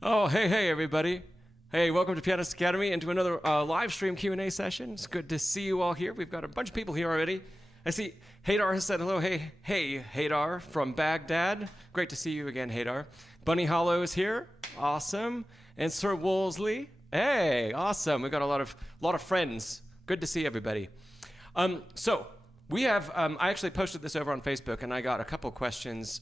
Oh, hey, everybody. Hey, welcome to Pianist Academy and to another live stream Q&A session. It's good to see you all here. We've got a bunch of people here already. I see Haydar has said hello. Hey, Haydar from Baghdad. Great to see you again, Haydar. Bunny Hollow is here. Awesome. And Sir Wolseley. Hey, awesome. We've got a lot of friends. Good to see everybody. So we have, I actually posted this over on Facebook, and I got a couple questions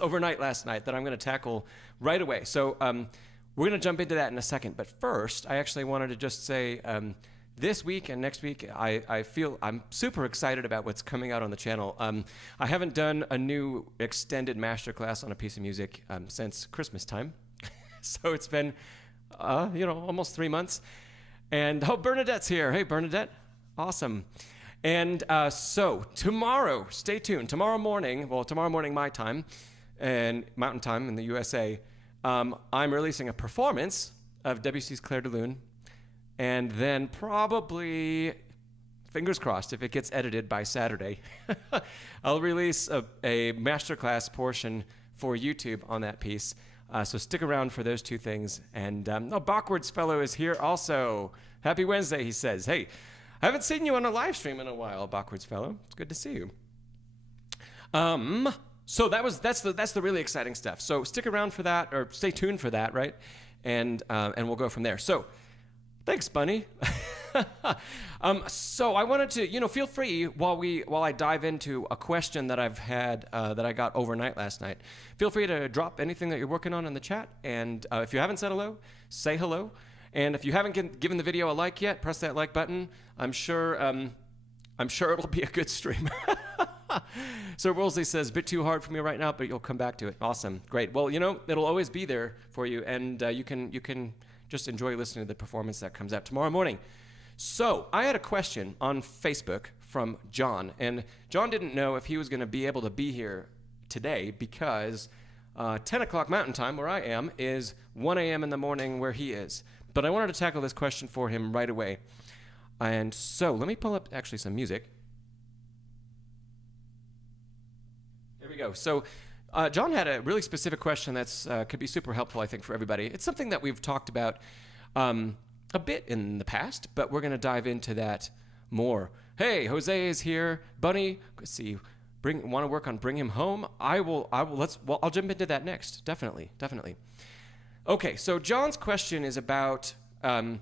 overnight last night that I'm going to tackle right away. So we're going to jump into that in a second. But first, I actually wanted to just say this week and next week, I feel I'm super excited about what's coming out on the channel. I haven't done a new extended masterclass on a piece of music since Christmas time. So it's been, almost 3 months. And, Bernadette's here. Hey, Bernadette. Awesome. And so tomorrow, stay tuned. Tomorrow morning my time, and Mountain Time in the USA, I'm releasing a performance of Debussy's Clair de Lune, and then probably, fingers crossed, if it gets edited by Saturday, I'll release a masterclass portion for YouTube on that piece. So stick around for those two things. And Bachward's fellow is here also. Happy Wednesday, he says. Hey, I haven't seen you on a live stream in a while, Bachward's fellow. It's good to see you. So that's the really exciting stuff. So stick around for that, or stay tuned for that, right? And we'll go from there. So thanks, Bunny. So I wanted to, feel free while I dive into a question that I've had that I got overnight last night. Feel free to drop anything that you're working on in the chat, and if you haven't said hello, say hello. And if you haven't given the video a like yet, press that like button. I'm sure it'll be a good stream. So Wolseley says, bit too hard for me right now, but you'll come back to it. Awesome, great. Well, it'll always be there for you, and you can just enjoy listening to the performance that comes out tomorrow morning. So I had a question on Facebook from John, and John didn't know if he was going to be able to be here today because 10 o'clock Mountain Time, where I am, is 1 a.m. in the morning where he is. But I wanted to tackle this question for him right away. And so let me pull up actually some music. Here we go. So John had a really specific question that's could be super helpful, I think, for everybody. It's something that we've talked about a bit in the past, but we're going to dive into that more. Hey, Jose is here. Bunny, let's see. Want to work on Bring Him Home? I'll jump into that next. Definitely. Okay, so John's question is about overall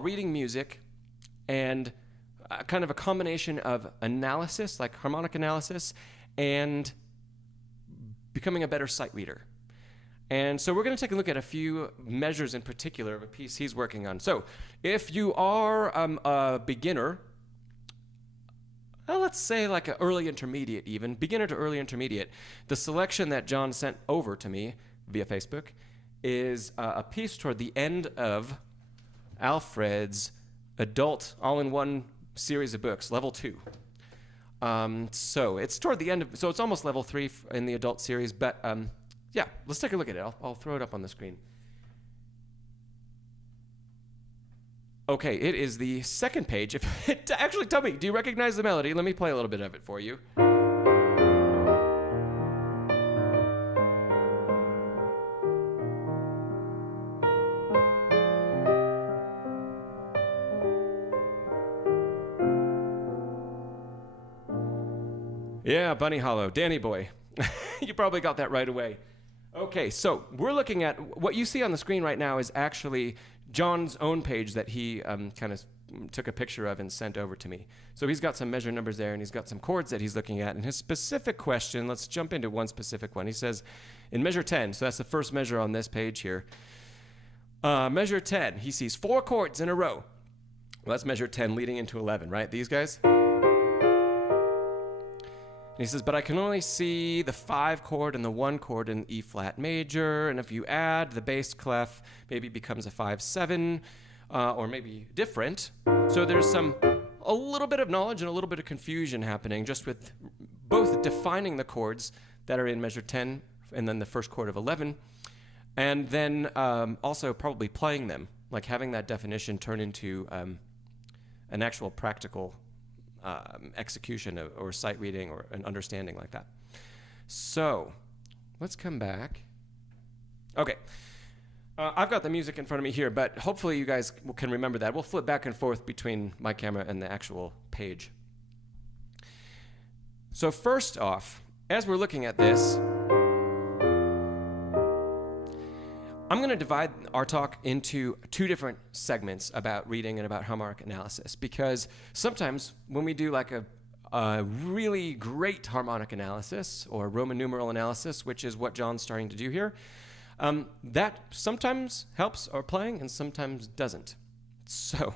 reading music and kind of a combination of analysis, like harmonic analysis, and becoming a better sight reader. And so we're going to take a look at a few measures in particular of a piece he's working on. So if you are a beginner, let's say like an early intermediate even, beginner to early intermediate, the selection that John sent over to me via Facebook is a piece toward the end of Alfred's adult all-in-one series of books, level 2. So it's toward the end so it's almost level 3 in the adult series, but yeah, let's take a look at it. I'll throw it up on the screen. Okay, it is the second page. Actually, tell me, do you recognize the melody? Let me play a little bit of it for you. Yeah, Bunny Hollow, Danny boy. You probably got that right away. Okay, so we're looking at what you see on the screen right now is actually John's own page that he kind of took a picture of and sent over to me. So he's got some measure numbers there, and he's got some chords that he's looking at. And his specific question, let's jump into one specific one. He says, in measure 10, so that's the first measure on this page here. Measure 10, he sees 4 chords in a row. Well, that's measure 10 leading into 11, right? These guys? And he says, but I can only see the 5 chord and the 1 chord in E flat major, and if you add the bass clef, maybe it becomes a 5/7, or maybe different. So there's a little bit of knowledge and a little bit of confusion happening just with both defining the chords that are in measure 10 and then the first chord of 11, and then also probably playing them, like having that definition turn into an actual practical execution or sight reading or an understanding like that. So let's come back Okay. I've got the music in front of me here, but hopefully you guys can remember that. We'll flip back and forth between my camera and the actual page. So first off, as we're looking at this, I'm going to divide our talk into two different segments about reading and about harmonic analysis, because sometimes when we do like a really great harmonic analysis or Roman numeral analysis, which is what John's starting to do here, that sometimes helps our playing and sometimes doesn't. So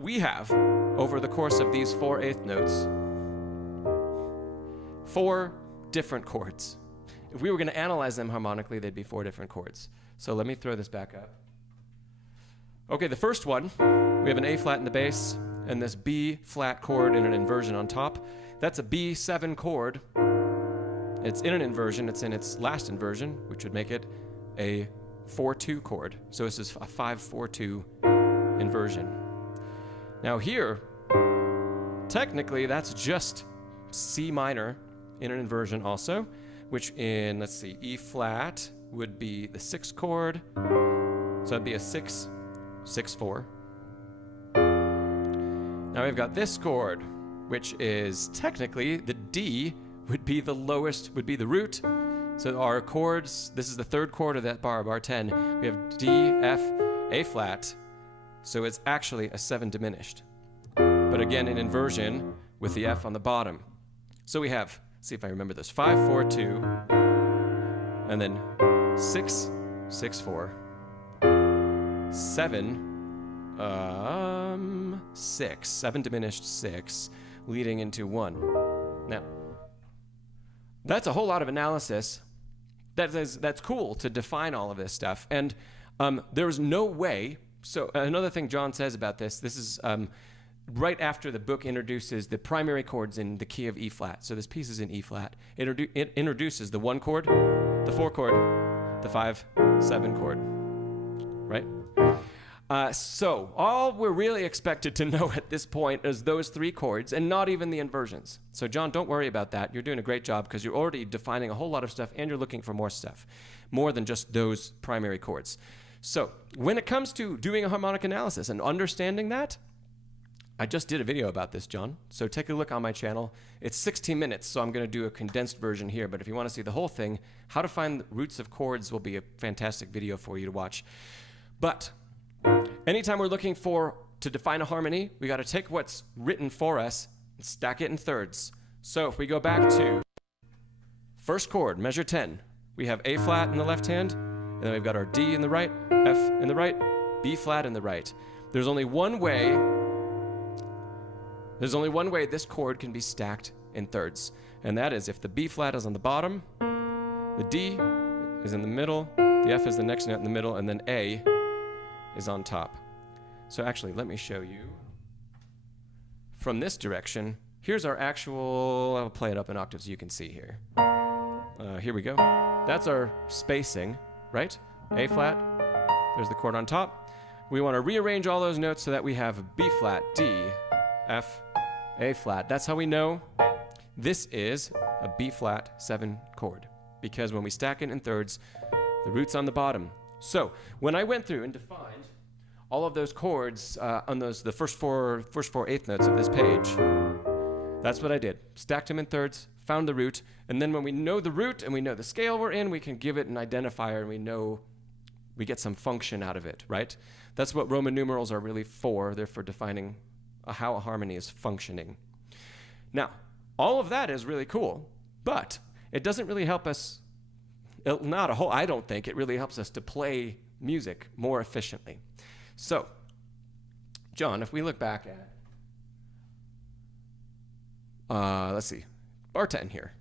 we have, over the course of these 4/8 notes, 4 different chords. If we were going to analyze them harmonically, they'd be 4 different chords. So let me throw this back up. Okay, the first one, we have an A flat in the bass and this B flat chord in an inversion on top. That's a B7 chord. It's in an inversion, it's in its last inversion, which would make it a 4/2 chord. So this is a 5/4/2 inversion. Now here, technically that's just C minor in an inversion also, which in, let's see, E flat would be the 6th chord. So that'd be a 6/6/4. Now we've got this chord, which is technically the D would be the lowest, would be the root. So our chords, this is the 3rd chord of that bar 10. We have D, F, A flat. So it's actually a 7 diminished. But again, in inversion with the F on the bottom. So we have, see if I remember this, 5/4/2, and then 6/6/4, 7 diminished 6, leading into 1. Now, that's a whole lot of analysis. That's cool to define all of this stuff. And there's no way, so another thing John says about this is right after the book introduces the primary chords in the key of E flat. So this piece is in E flat. It introduces the 1 chord, the 4 chord, the 5/7 chord, right? So all we're really expected to know at this point is those 3 chords and not even the inversions. So John, don't worry about that. You're doing a great job because you're already defining a whole lot of stuff and you're looking for more stuff, more than just those primary chords. So when it comes to doing a harmonic analysis and understanding that, I just did a video about this, John. So take a look on my channel. It's 16 minutes, so I'm going to do a condensed version here. But if you want to see the whole thing, how to find roots of chords will be a fantastic video for you to watch. But anytime we're looking to define a harmony, we got to take what's written for us and stack it in thirds. So if we go back to 1st chord, measure 10, we have A flat in the left hand, and then we've got our D in the right, F in the right, B flat in the right. There's only one way this chord can be stacked in thirds, and that is if the B flat is on the bottom, the D is in the middle, the F is the next note in the middle, and then A is on top. So actually, let me show you. From this direction, here's our actual, I'll play it up in octaves so you can see here. Here we go. That's our spacing, right? A flat, there's the chord on top. We want to rearrange all those notes so that we have B flat, D, F, A flat. That's how we know this is a B flat 7 chord, because when we stack it in thirds, the root's on the bottom. So when I went through and defined all of those chords on the first four 8th notes of this page, that's what I did. Stacked them in thirds, found the root, and then when we know the root and we know the scale we're in, we can give it an identifier and we get some function out of it, right? That's what Roman numerals are really for. They're for defining how a harmony is functioning. Now, all of that is really cool, but it doesn't really help us, I don't think it really helps us to play music more efficiently. So, John, if we look back at, let's see, bar 10 here.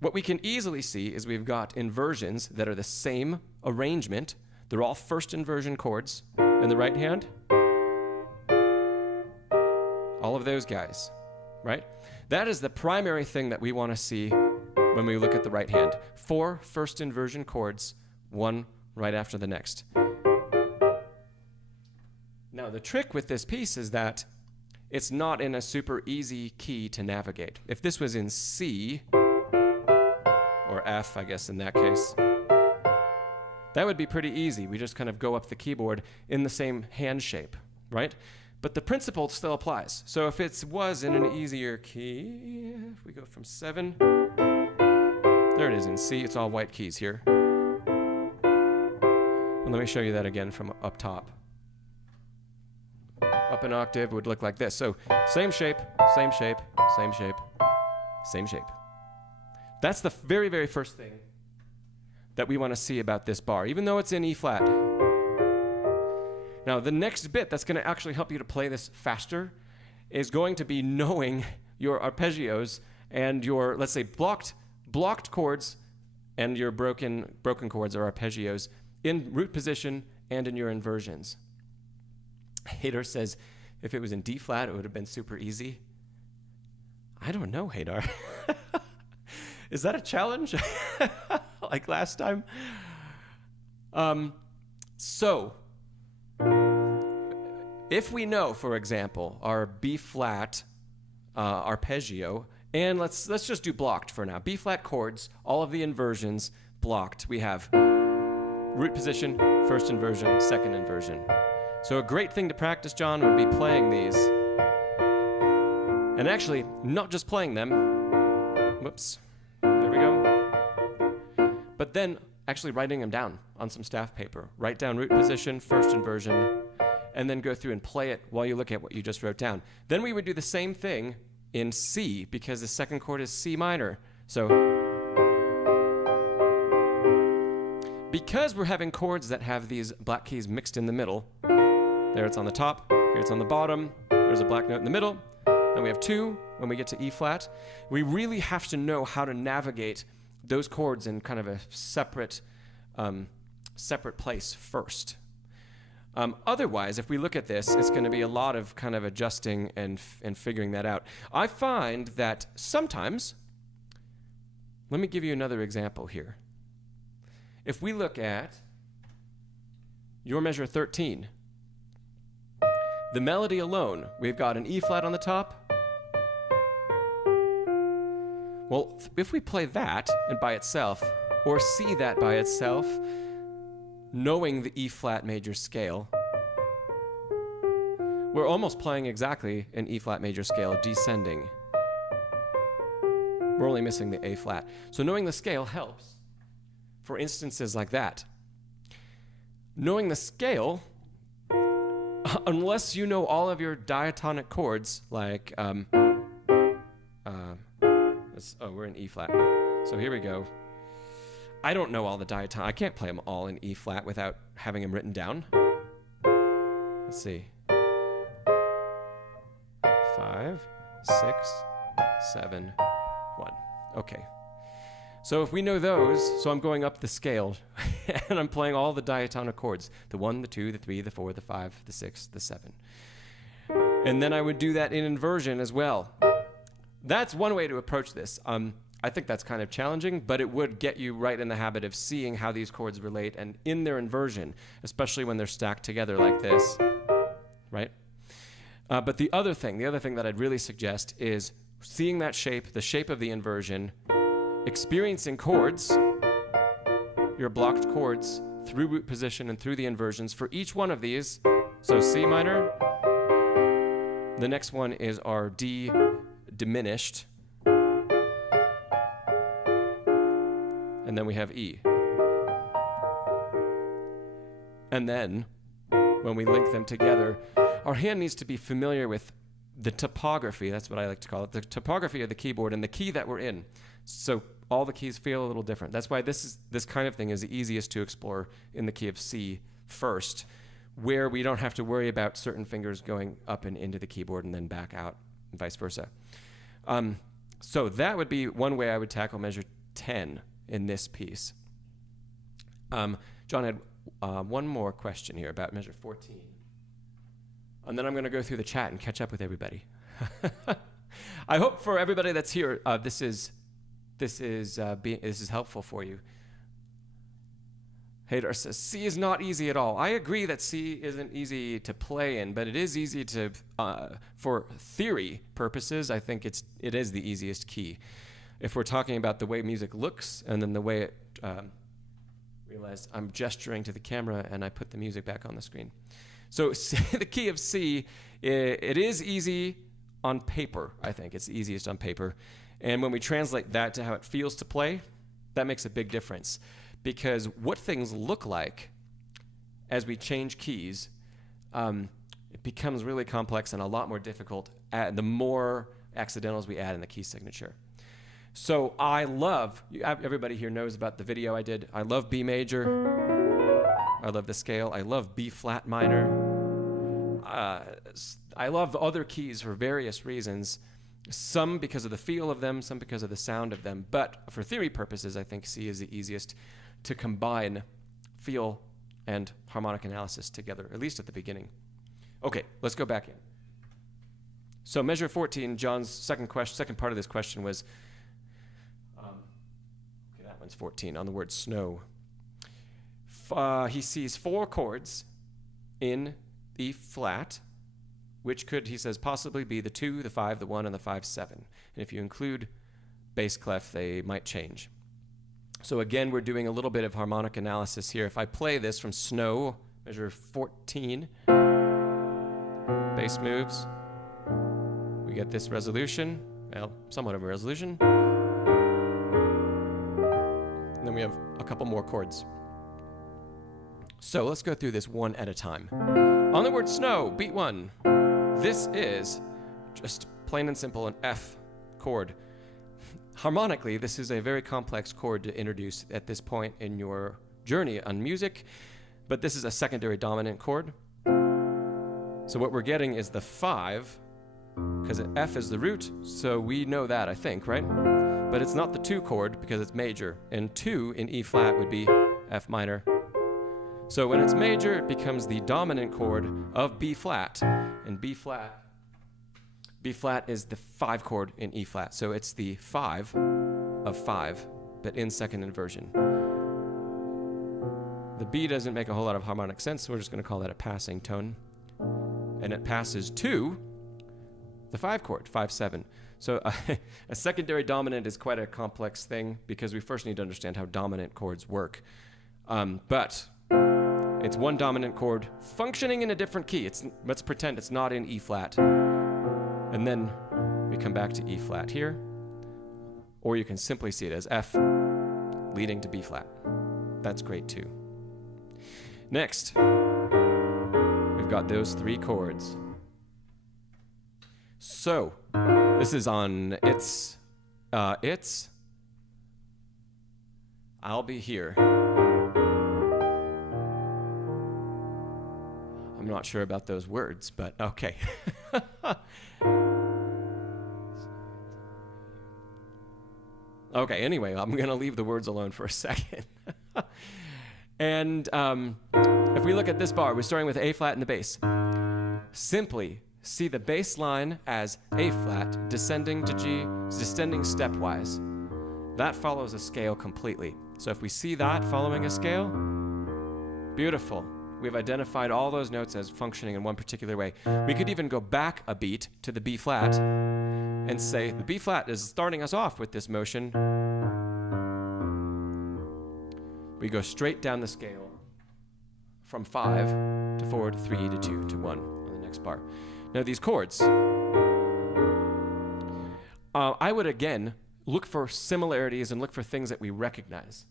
What we can easily see is we've got inversions that are the same arrangement. They're all 1st inversion chords in the right hand. All of those guys, right? That is the primary thing that we want to see when we look at the right hand. 4 1st inversion chords, 1 right after the next. Now, the trick with this piece is that it's not in a super easy key to navigate. If this was in C, or F, I guess in that case, That would be pretty easy. We just kind of go up the keyboard in the same hand shape, right? But the principle still applies. So if it was in an easier key, if we go from 7, there it is in C. It's all white keys here. And let me show you that again from up top. Up an octave would look like this. So same shape, same shape, same shape, same shape. That's the very, very first thing that we want to see about this bar, even though it's in E flat. Now, the next bit that's going to actually help you to play this faster is going to be knowing your arpeggios and your, let's say, blocked chords and your broken chords or arpeggios in root position and in your inversions. Hadar says, if it was in D flat, it would have been super easy. I don't know, Hadar. Is that a challenge? Like last time? So, if we know, for example, our B flat arpeggio, and let's just do blocked for now. B flat chords, all of the inversions blocked. We have root position, first inversion, second inversion. So a great thing to practice, John, would be playing these. And actually, not just playing them. Whoops. There we go. But then actually writing them down on some staff paper. Write down root position, first inversion, and then go through and play it while you look at what you just wrote down. Then we would do the same thing in C, because the second chord is C minor. So, because we're having chords that have these black keys mixed in the middle, there it's on the top, here it's on the bottom, there's a black note in the middle, then we have 2 when we get to E flat. We really have to know how to navigate those chords in kind of a separate place first. Otherwise, if we look at this, it's going to be a lot of kind of adjusting and figuring that out. I find that sometimes, let me give you another example here. If we look at your measure 13, the melody alone, we've got an E flat on the top. Well, if we play that and by itself, or see that by itself, knowing the E flat major scale, we're almost playing exactly an E flat major scale descending. We're only missing the A flat. So knowing the scale helps for instances like that. Knowing the scale, unless you know all of your diatonic chords, like, we're in E flat. So here we go. I don't know all the diatonic. I can't play them all in E flat without having them written down. Let's see. 5, 6, 7, 1. Okay. So if we know those, so I'm going up the scale and I'm playing all the diatonic chords. The 1, the 2, the 3, the 4, the 5, the 6, the 7. And then I would do that in inversion as well. That's one way to approach this. I think that's kind of challenging, but it would get you right in the habit of seeing how these chords relate and in their inversion, especially when they're stacked together like this, right? But the other thing that I'd really suggest is seeing that shape, the shape of the inversion, experiencing chords, your blocked chords, through root position and through the inversions for each one of these. So C minor, the next one is our D diminished, and then we have E. And then, when we link them together, our hand needs to be familiar with the topography, that's what I like to call it, the topography of the keyboard and the key that we're in. So all the keys feel a little different. That's why this kind of thing is the easiest to explore in the key of C first, where we don't have to worry about certain fingers going up and into the keyboard and then back out, and vice versa. So that would be one way I would tackle measure 10 in this piece. John had one more question here about measure 14. And then I'm going to go through the chat and catch up with everybody. I hope for everybody that's here, this is helpful for you. Hadar says, C is not easy at all. I agree that C isn't easy to play in, but it is easy to, for theory purposes, I think it is the easiest key. If we're talking about the way music looks and then the way it realize I'm gesturing to the camera and I put the music back on the screen. So the key of C, it is easy on paper, I think. It's the easiest on paper. And when we translate that to how it feels to play, that makes a big difference. Because what things look like as we change keys, it becomes really complex and a lot more difficult the more accidentals we add in the key signature. So I love, everybody here knows about the video I did. I love B major. I love the scale. I love B flat minor. I love the other keys for various reasons. Some because of the feel of them, some because of the sound of them. But for theory purposes, I think C is the easiest to combine feel and harmonic analysis together, at least at the beginning. Okay, let's go back in. So measure 14, John's second part of this question was, okay, that one's 14, on the word snow. He sees 4 chords in E flat, which could, he says, possibly be the 2, the 5, the 1, and the 5/7. And if you include bass clef, they might change. So again, we're doing a little bit of harmonic analysis here. If I play this from Snow, measure 14, bass moves, we get this resolution, well, somewhat of a resolution. And then we have a couple more chords. So let's go through this one at a time. On the word snow, beat 1. This is just plain and simple an F chord. Harmonically, this is a very complex chord to introduce at this point in your journey on music, but this is a secondary dominant chord. So what we're getting is the 5, because F is the root, so we know that, I think, right? But it's not the 2 chord because it's major, and 2 in E flat would be F minor. So when it's major, it becomes the dominant chord of B flat, and B flat is the 5 chord in E flat. So it's the 5 of 5, but in second inversion. The B doesn't make a whole lot of harmonic sense, so we're just going to call that a passing tone. And it passes to the 5 chord, 5/7. So a secondary dominant is quite a complex thing because we first need to understand how dominant chords work. But it's one dominant chord functioning in a different key. Let's pretend it's not in E flat. And then we come back to E flat here. Or you can simply see it as F leading to B flat. That's great too. Next, we've got those 3 chords. So, this is on It's, I'll Be Here. I'm not sure about those words, but okay. Okay, anyway, I'm going to leave the words alone for a second. And if we look at this bar, we're starting with A flat in the bass. Simply see the bass line as A flat, descending to G, descending stepwise. That follows a scale completely. So if we see that following a scale, beautiful. We've identified all those notes as functioning in one particular way. We could even go back a beat to the B flat and say the B flat is starting us off with this motion. We go straight down the scale from 5 to 4 to 3 to 2 to 1 on the next bar. Now these chords, I would again look for similarities and look for things that we recognize.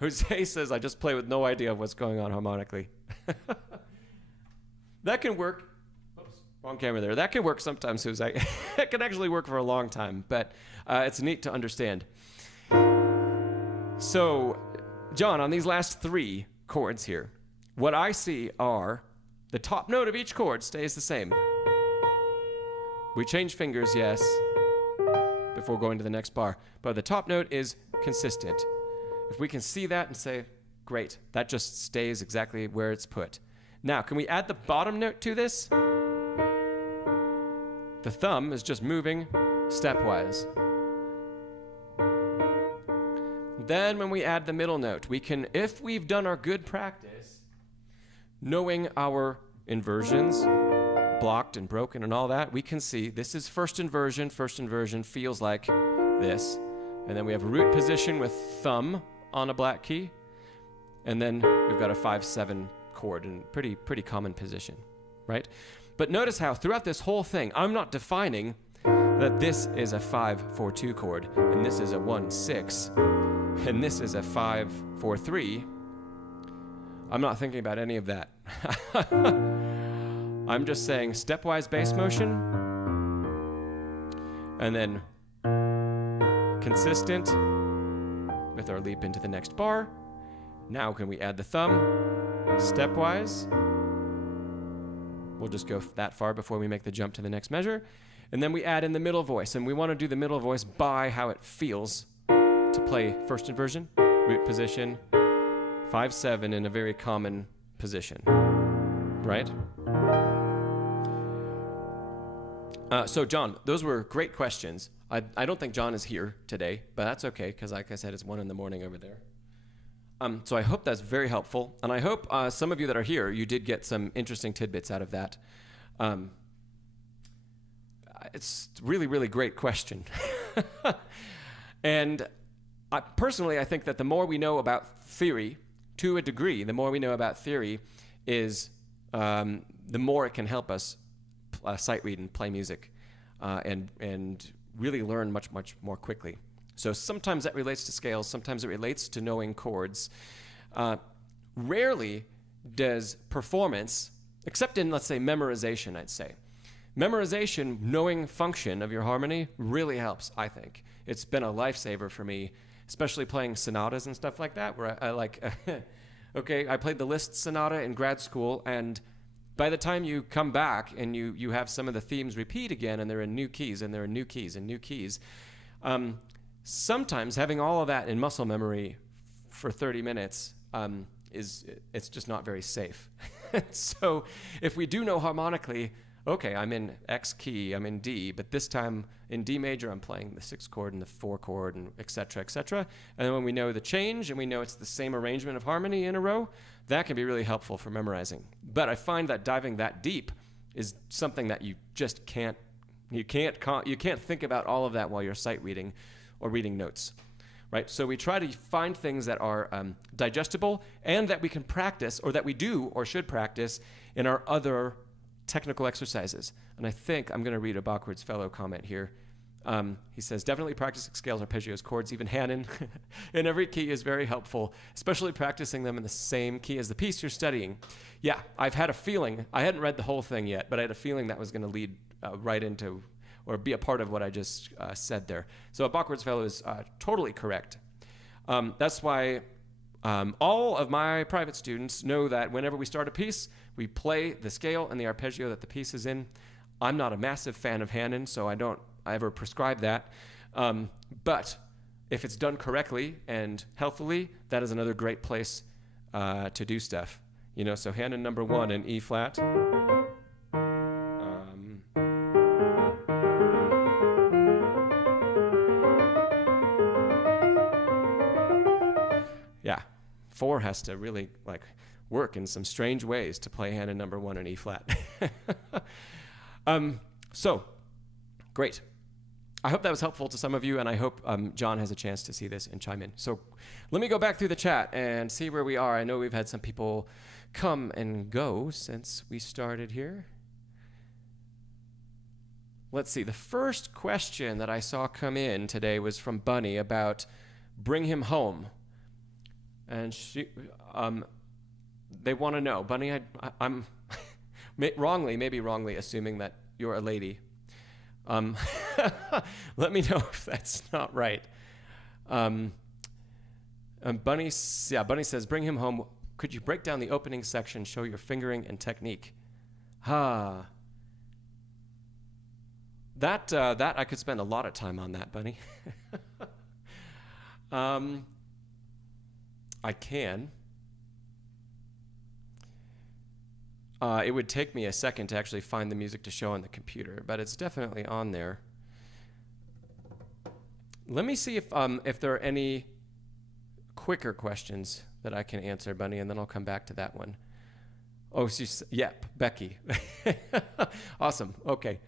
Jose says, I just play with no idea of what's going on harmonically. That can work. Oops, wrong camera there. That can work sometimes, Jose. It can actually work for a long time, but it's neat to understand. So, John, on these last 3 chords here, what I see are the top note of each chord stays the same. We change fingers, yes, before going to the next bar, but the top note is consistent. If we can see that and say, great, that just stays exactly where it's put. Now, can we add the bottom note to this? The thumb is just moving stepwise. Then when we add the middle note, we can, if we've done our good practice, knowing our inversions, blocked and broken and all that, we can see this is first inversion. First inversion feels like this. And then we have root position with thumb on a black key. and then we've got a 5-7 chord in pretty common position, right? But notice how throughout this whole thing, I'm not defining that this is a 5-4-2 chord, and this is a 1-6, and this is a 5-4-3. I'm not thinking about any of that. I'm just saying stepwise bass motion, and then consistent with our leap into the next bar. Now can we add the thumb stepwise? We'll just go that far before we make the jump to the next measure. And then we add in the middle voice, and we want to do the middle voice by how it feels to play first inversion, root position, 5-7 in a very common position, right? So John, those were great questions. I don't think John is here today, but that's okay, because like I said, it's 1 in the morning over there. So I hope that's very helpful, and I hope some of you that are here, you did get some interesting tidbits out of that. It's really, really great question. And personally, I think that the more we know about theory, to a degree, the more we know about theory is the more it can help us sight read and play music and really learn much, much more quickly. So sometimes that relates to scales, sometimes it relates to knowing chords. Rarely does performance, except in, let's say, memorization, I'd say. Memorization, knowing function of your harmony, really helps, I think. It's been a lifesaver for me, especially playing sonatas and stuff like that, where I like, okay, I played the Liszt sonata in grad school, and by the time you come back and you have some of the themes repeat again, and they're in new keys, and they're in new keys, and new keys, sometimes having all of that in muscle memory for 30 minutes it's just not very safe. So if we do know harmonically, okay, I'm in X key, I'm in D, but this time in D major I'm playing the 6th chord and the 4 chord and et cetera, et cetera. And then when we know the change and we know it's the same arrangement of harmony in a row, that can be really helpful for memorizing. But I find that diving that deep is something that you just can't think about all of that while you're sight reading or reading notes, right? So we try to find things that are digestible and that we can practice, or that we do or should practice in our other technical exercises. And I think I'm going to read a Bachward's Fellow comment here. He says, definitely practicing scales, arpeggios, chords, even Hanon in every key is very helpful, especially practicing them in the same key as the piece you're studying. Yeah, I've had a feeling, I hadn't read the whole thing yet, but I had a feeling that was going to lead right into or be a part of what I just said there. So a Bachward's Fellow is totally correct. That's why all of my private students know that whenever we start a piece, we play the scale and the arpeggio that the piece is in. I'm not a massive fan of Hanon, so I don't ever prescribe that. But if it's done correctly and healthily, that is another great place to do stuff. You know, so Hanon number 1 in E flat. Yeah, 4 has to really like work in some strange ways to play Hanon number 1 in E flat. So, great. I hope that was helpful to some of you, and I hope John has a chance to see this and chime in. So let me go back through the chat and see where we are. I know we've had some people come and go since we started here. Let's see. The first question that I saw come in today was from Bunny about Bring Him Home. And she, they want to know. Bunny, I'm maybe wrongly assuming that you're a lady. Let me know if that's not right. Bunny says, Bring Him Home. Could you break down the opening section, show your fingering and technique? That I could spend a lot of time on that, Bunny. I can. It would take me a second to actually find the music to show on the computer, but it's definitely on there. Let me see if there are any quicker questions that I can answer, Bunny, and then I'll come back to that one. Oh, yep, Becky. Awesome. Okay.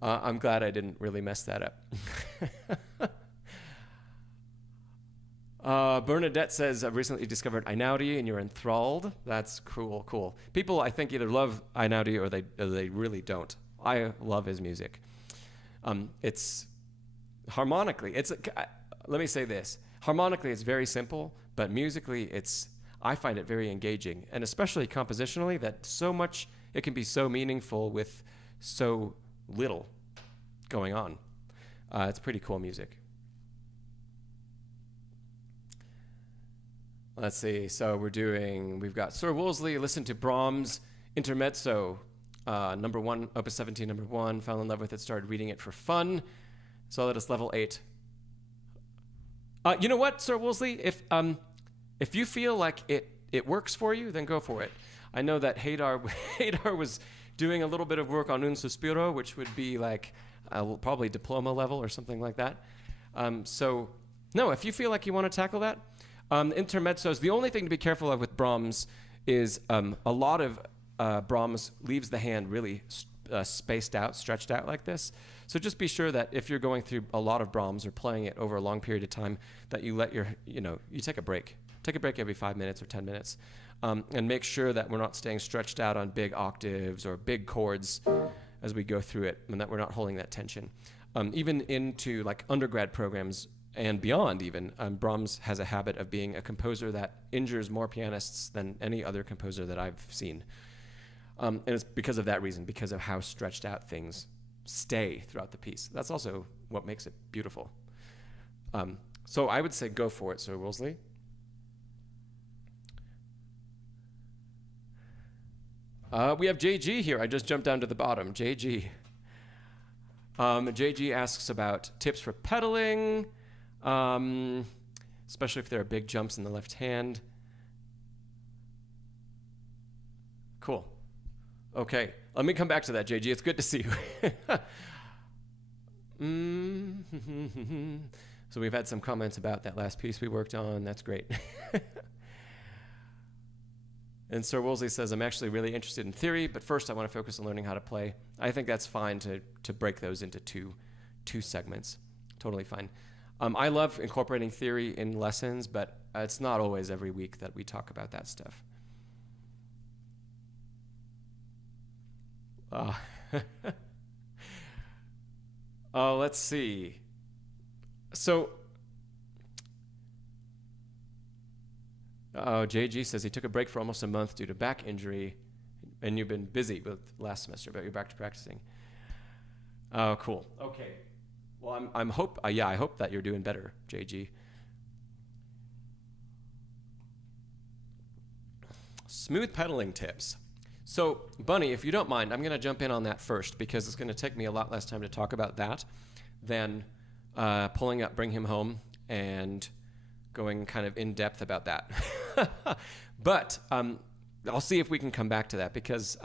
I'm glad I didn't really mess that up. Bernadette says, I've recently discovered Einaudi and you're enthralled. That's cool. People, I think, either love Einaudi or they really don't. I love his music. It's harmonically, let me say this. Harmonically, it's very simple, but musically, I find it very engaging, and especially compositionally, that so much, it can be so meaningful with so little going on. It's pretty cool music. Let's see, so we've got Sir Wolseley, listen to Brahms, Intermezzo, number 1, Opus 17, number 1, fell in love with it, started reading it for fun, so that it's level 8. You know what, Sir Wolseley, if you feel like it works for you, then go for it. I know that Hadar was doing a little bit of work on Un Suspiro, which would be like probably diploma level or something like that. So, no, if you feel like you want to tackle that, intermezzos, the only thing to be careful of with Brahms is a lot of Brahms leaves the hand really spaced out, stretched out like this. So just be sure that if you're going through a lot of Brahms or playing it over a long period of time, that you let you take a break. Take a break every 5 minutes or 10 minutes. And make sure that we're not staying stretched out on big octaves or big chords as we go through it, and that we're not holding that tension. Even into like undergrad programs and beyond even, Brahms has a habit of being a composer that injures more pianists than any other composer that I've seen. And it's because of that reason, because of how stretched out things stay throughout the piece. That's also what makes it beautiful. So I would say go for it, Sir Wolseley. We have JG here. I just jumped down to the bottom. JG. JG asks about tips for pedaling, especially if there are big jumps in the left hand. Cool. Okay, let me come back to that, JG. It's good to see you. So we've had some comments about that last piece we worked on. That's great. And Sir Wolseley says, I'm actually really interested in theory, but first I want to focus on learning how to play. I think that's fine to break those into two segments. Totally fine. I love incorporating theory in lessons, but it's not always every week that we talk about that stuff. Let's see. So, JG says he took a break for almost a month due to back injury, and you've been busy with last semester, but you're back to practicing. Oh, cool. Okay. Well, I hope that you're doing better, JG. Smooth pedaling tips. So, Bunny, if you don't mind, I'm going to jump in on that first because it's going to take me a lot less time to talk about that than pulling up Bring Him Home and going kind of in depth about that. But I'll see if we can come back to that because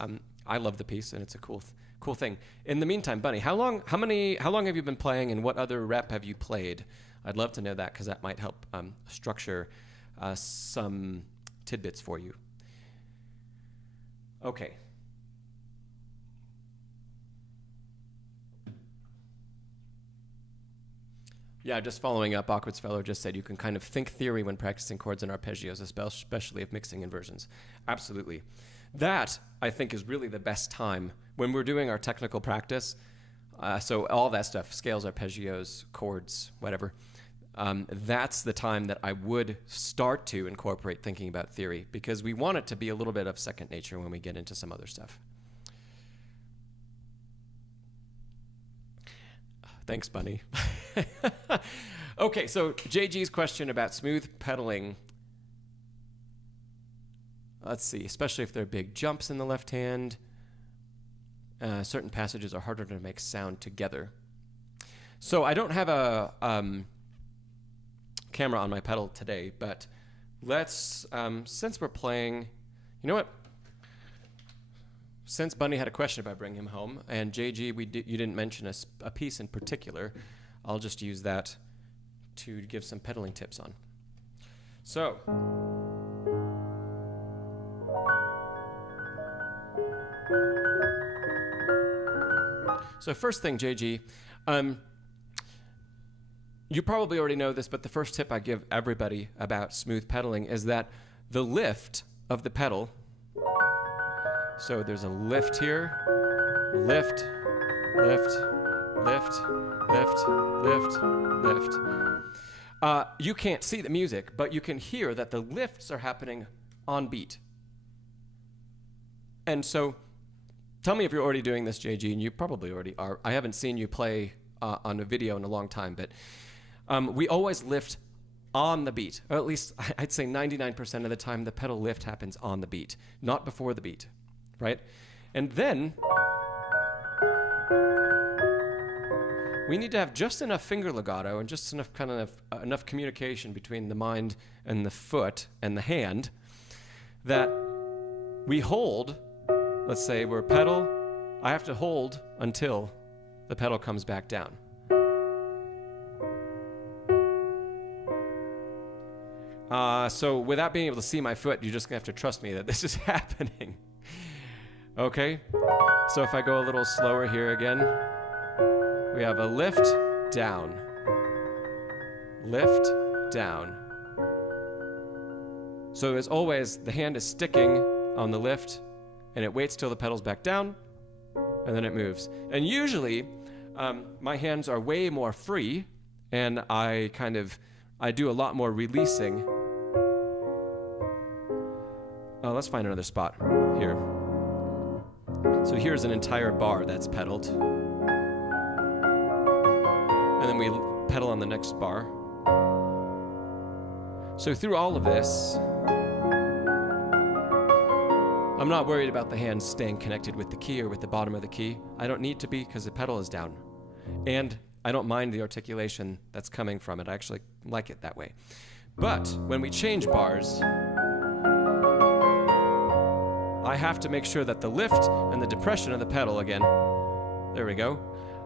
I love the piece and it's a cool thing. In the meantime, Bunny, how long have you been playing and what other rep have you played? I'd love to know that because that might help structure some tidbits for you. Okay. Yeah, just following up, Awkward's Fellow just said you can kind of think theory when practicing chords and arpeggios, especially if mixing inversions. Absolutely. That, I think, is really the best time when we're doing our technical practice. So all that stuff, scales, arpeggios, chords, whatever. That's the time that I would start to incorporate thinking about theory because we want it to be a little bit of second nature when we get into some other stuff. Thanks, Bunny. Okay, so JG's question about smooth pedaling. Let's see, especially if there are big jumps in the left hand. Certain passages are harder to make sound together. So I don't have a camera on my pedal today, but let's, since we're playing, you know what? Since Bunny had a question about Bring Him Home, and JG, you didn't mention a piece in particular, I'll just use that to give some pedaling tips on. So first thing, JG, you probably already know this, but the first tip I give everybody about smooth pedaling is that the lift of the pedal, so there's a lift here, lift, lift, lift, lift, lift, lift. You can't see the music, but you can hear that the lifts are happening on beat. And so, tell me if you're already doing this, JG, and you probably already are. I haven't seen you play on a video in a long time, but we always lift on the beat, or at least I'd say 99% of the time the pedal lift happens on the beat, not before the beat, right? And then we need to have just enough finger legato and just enough enough communication between the mind and the foot and the hand that we hold. Let's say we're pedal, I have to hold until the pedal comes back down. So without being able to see my foot, you're just gonna have to trust me that this is happening. Okay? So if I go a little slower here again, we have a lift, down, lift, down. So as always, the hand is sticking on the lift, and it waits till the pedal's back down, and then it moves. And usually, my hands are way more free, and I do a lot more releasing. Let's find another spot here. So here's an entire bar that's pedaled. And then we pedal on the next bar. So through all of this, I'm not worried about the hands staying connected with the key or with the bottom of the key. I don't need to be because the pedal is down. And I don't mind the articulation that's coming from it. I actually like it that way. But when we change bars, I have to make sure that the lift and the depression of the pedal, again, there we go,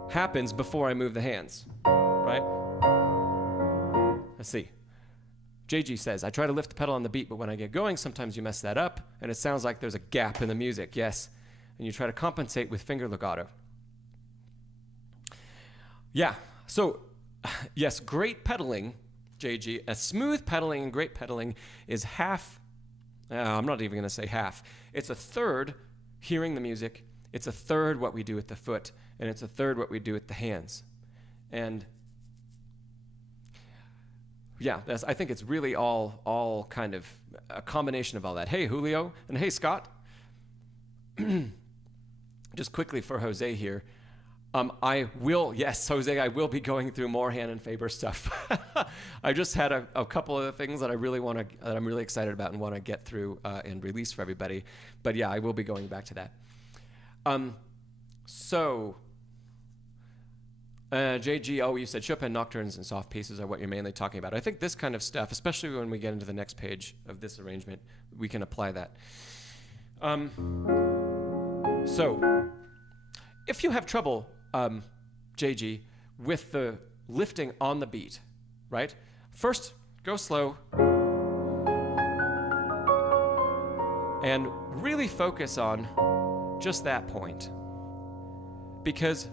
happens before I move the hands, right? Let's see. JG says, I try to lift the pedal on the beat, but when I get going, sometimes you mess that up, and it sounds like there's a gap in the music. Yes, and you try to compensate with finger legato. Yeah, so, yes, great pedaling, JG, a smooth pedaling and great pedaling is half, I'm not even going to say half. It's a third hearing the music, it's a third what we do with the foot, and it's a third what we do with the hands. And yeah, I think it's really all kind of a combination of all that. Hey, Julio, and hey, Scott. Just quickly for Jose here. Yes, Jose, I will be going through more hand and Faber stuff. I just had a couple of things that I'm really excited about and want to get through and release for everybody. But yeah, I will be going back to that. JG, you said Chopin nocturnes and soft pieces are what you're mainly talking about. I think this kind of stuff, especially when we get into the next page of this arrangement, we can apply that. So, if you have trouble, JG, with the lifting on the beat, right? First, go slow and really focus on just that point, because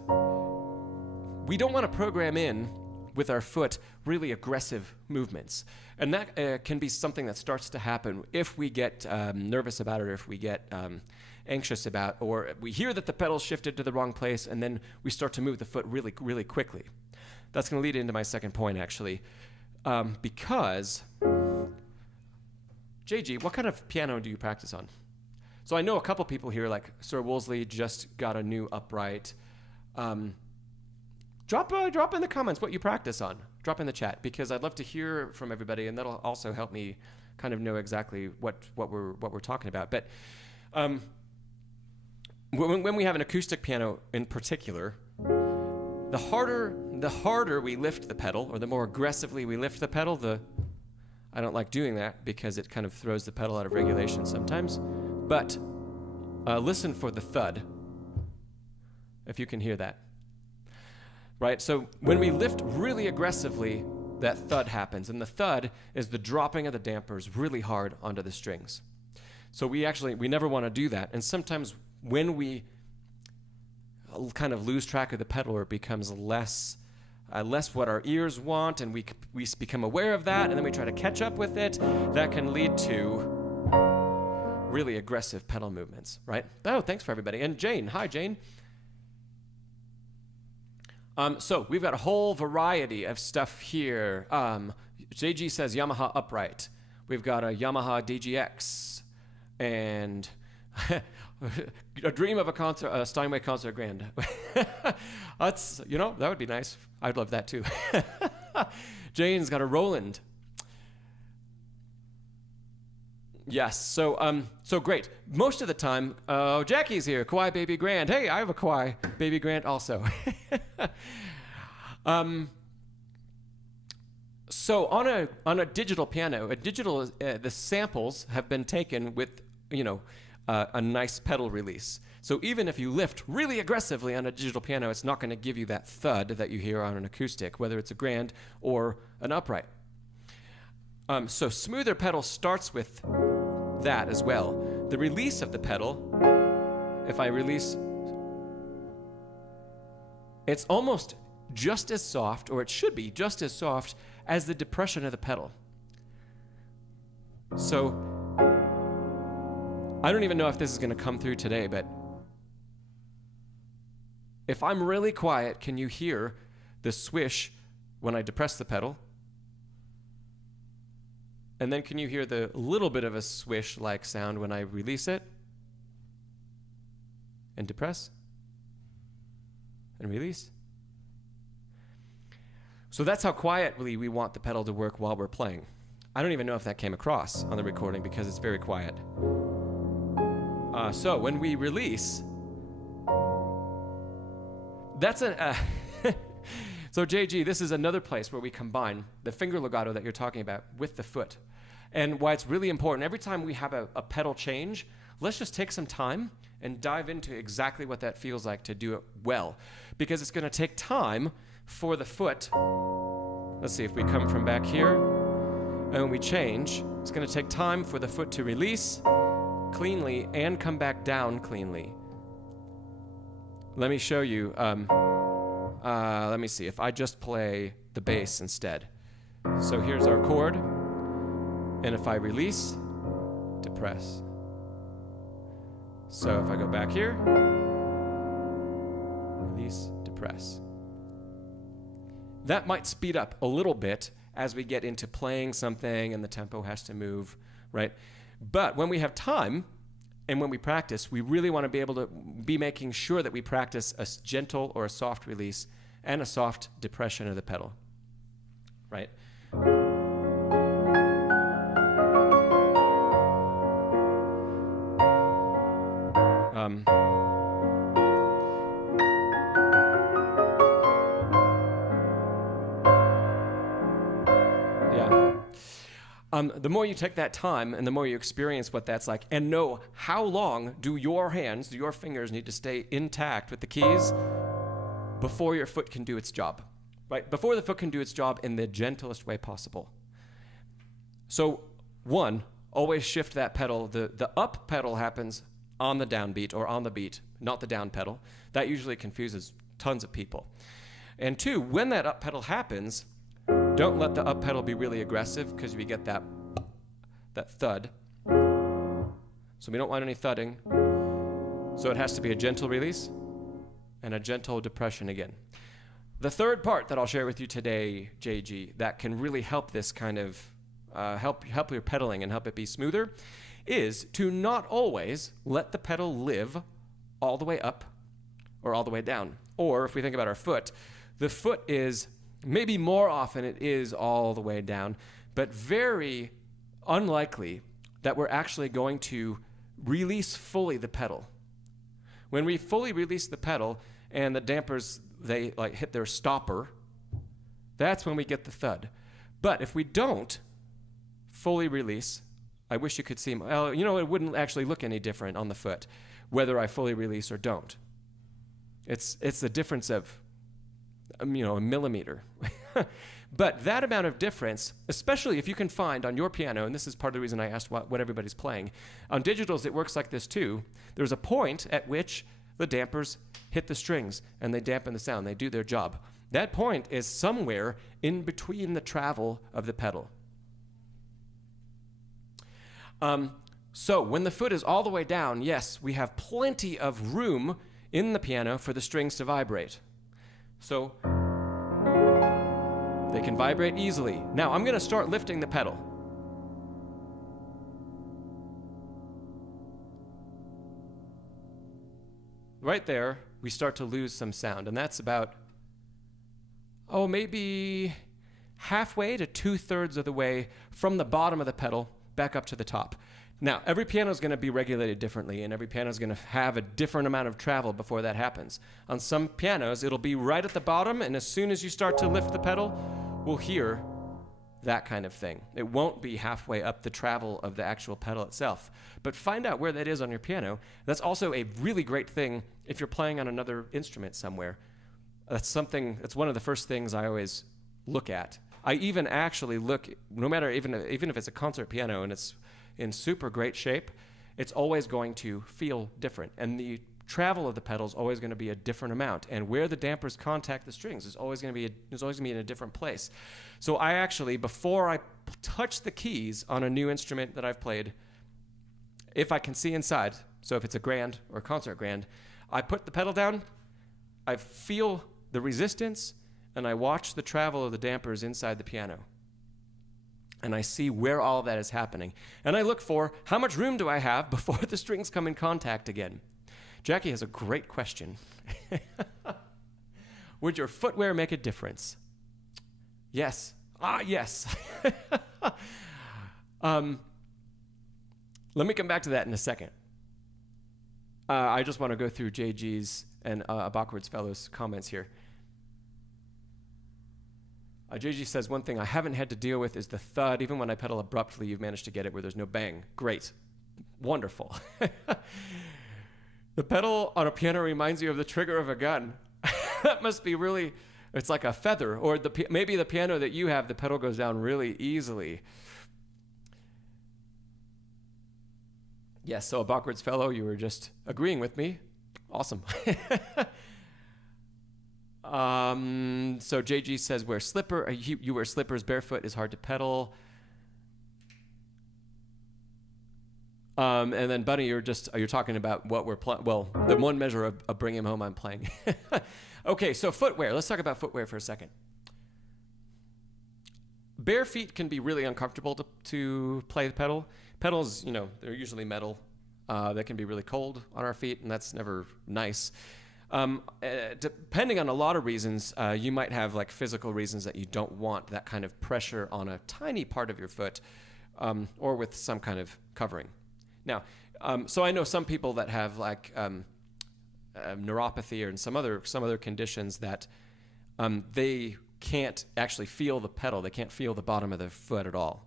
we don't want to program in with our foot really aggressive movements. And that can be something that starts to happen if we get nervous about it, or if we get anxious about, or we hear that the pedal shifted to the wrong place, and then we start to move the foot really, really quickly. That's going to lead into my second point, actually. Because, JG, what kind of piano do you practice on? So I know a couple people here, like Sir Wolseley just got a new upright. Drop in the comments what you practice on. Drop in the chat, because I'd love to hear from everybody, and that'll also help me kind of know exactly what we're talking about. But when we have an acoustic piano in particular, the harder we lift the pedal, or the more aggressively we lift the pedal, I don't like doing that because it kind of throws the pedal out of regulation sometimes. But listen for the thud, if you can hear that. Right, so when we lift really aggressively, that thud happens, and the thud is the dropping of the dampers really hard onto the strings. So we never want to do that, and sometimes when we kind of lose track of the pedal, or it becomes less less what our ears want, and we become aware of that, and then we try to catch up with it. That can lead to really aggressive pedal movements, right? Oh, thanks for everybody. And Jane, hi Jane. So we've got a whole variety of stuff here. JG says Yamaha upright. We've got a Yamaha DGX, and a dream of a concert, a Steinway concert grand. That's, you know, that would be nice. I'd love that too. Jane's got a Roland. Yes, so great. Most of the time, Jackie's here, Kawai Baby Grand. Hey, I have a Kawai Baby Grand also. So on a digital piano, the samples have been taken with, you know, a nice pedal release. So even if you lift really aggressively on a digital piano, it's not going to give you that thud that you hear on an acoustic, whether it's a grand or an upright. So smoother pedal starts with that as well. The release of the pedal, if I release, it's almost just as soft, or it should be just as soft as the depression of the pedal. So I don't even know if this is going to come through today, but if I'm really quiet, can you hear the swish when I depress the pedal? And then can you hear the little bit of a swish-like sound when I release it? And depress? And release? So that's how quietly we want the pedal to work while we're playing. I don't even know if that came across on the recording because it's very quiet. So when we release, that's so JG, this is another place where we combine the finger legato that you're talking about with the foot. And why it's really important, every time we have a pedal change, let's just take some time and dive into exactly what that feels like to do it well. Because it's going to take time for the foot. Let's see if we come from back here and we change. It's going to take time for the foot to release cleanly and come back down cleanly. Let me show you. Let me see if I just play the bass instead. So here's our chord, and if I release, depress. So if I go back here, release, depress. That might speed up a little bit as we get into playing something and the tempo has to move, right? But when we have time and when we practice, we really want to be able to be making sure that we practice a gentle or a soft release and a soft depression of the pedal, right? The more you take that time and the more you experience what that's like and know how long do your hands, do your fingers need to stay intact with the keys before your foot can do its job, right? Before the foot can do its job in the gentlest way possible. So one, always shift that pedal. The up pedal happens on the downbeat or on the beat, not the down pedal. That usually confuses tons of people. And two, when that up pedal happens, don't let the up pedal be really aggressive because we get that thud. So we don't want any thudding. So it has to be a gentle release and a gentle depression again. The third part that I'll share with you today, JG, that can really help this kind of, help your pedaling and help it be smoother, is to not always let the pedal live all the way up or all the way down. Or if we think about our foot, the foot is, maybe more often it is all the way down, but very unlikely that we're actually going to release fully the pedal. When we fully release the pedal and the dampers, they like hit their stopper, that's when we get the thud. But if we don't fully release, I wish you could see, well, you know, it wouldn't actually look any different on the foot, whether I fully release or don't. It's the difference of, you know, a millimeter. But that amount of difference, especially if you can find on your piano, and this is part of the reason I asked what everybody's playing, on digitals it works like this too. There's a point at which the dampers hit the strings and they dampen the sound. They do their job. That point is somewhere in between the travel of the pedal. So when the foot is all the way down, yes, we have plenty of room in the piano for the strings to vibrate. So they can vibrate easily. Now I'm going to start lifting the pedal. Right there, we start to lose some sound, and that's about, maybe halfway to 2/3 of the way from the bottom of the pedal back up to the top. Now, every piano is going to be regulated differently, and every piano is going to have a different amount of travel before that happens. On some pianos, it'll be right at the bottom, and as soon as you start to lift the pedal, we'll hear that kind of thing. It won't be halfway up the travel of the actual pedal itself. But find out where that is on your piano. That's also a really great thing if you're playing on another instrument somewhere. That's one of the first things I always look at. I even actually look, no matter, even if it's a concert piano and it's in super great shape, it's always going to feel different. And the travel of the pedal is always going to be a different amount. And where the dampers contact the strings is always going to be in a different place. So I actually, before I touch the keys on a new instrument that I've played, if I can see inside, so if it's a grand or a concert grand, I put the pedal down, I feel the resistance, and I watch the travel of the dampers inside the piano. And I see where all of that is happening. And I look for, how much room do I have before the strings come in contact again? Jackie has a great question. Would your footwear make a difference? Yes. Yes. Let me come back to that in a second. I just want to go through JG's and Bachward's Fellows' comments here. JG says, one thing I haven't had to deal with is the thud. Even when I pedal abruptly, you've managed to get it where there's no bang. Great. Wonderful. The pedal on a piano reminds you of the trigger of a gun. That must be really, it's like a feather. Or maybe the piano that you have, the pedal goes down really easily. Yes, so a Bachward's Fellow, you were just agreeing with me. Awesome. So JG says, you wear slippers barefoot is hard to pedal. And then Bunny, you're talking about what we're playing. Well, the one measure of Bring Him Home I'm playing. Okay, so footwear. Let's talk about footwear for a second. Bare feet can be really uncomfortable to play the pedal. Pedals, they're usually metal. They can be really cold on our feet, and that's never nice. Depending on a lot of reasons, you might have like physical reasons that you don't want that kind of pressure on a tiny part of your foot, or with some kind of covering. Now, so I know some people that have like neuropathy or some other conditions that they can't actually feel the pedal. They can't feel the bottom of their foot at all.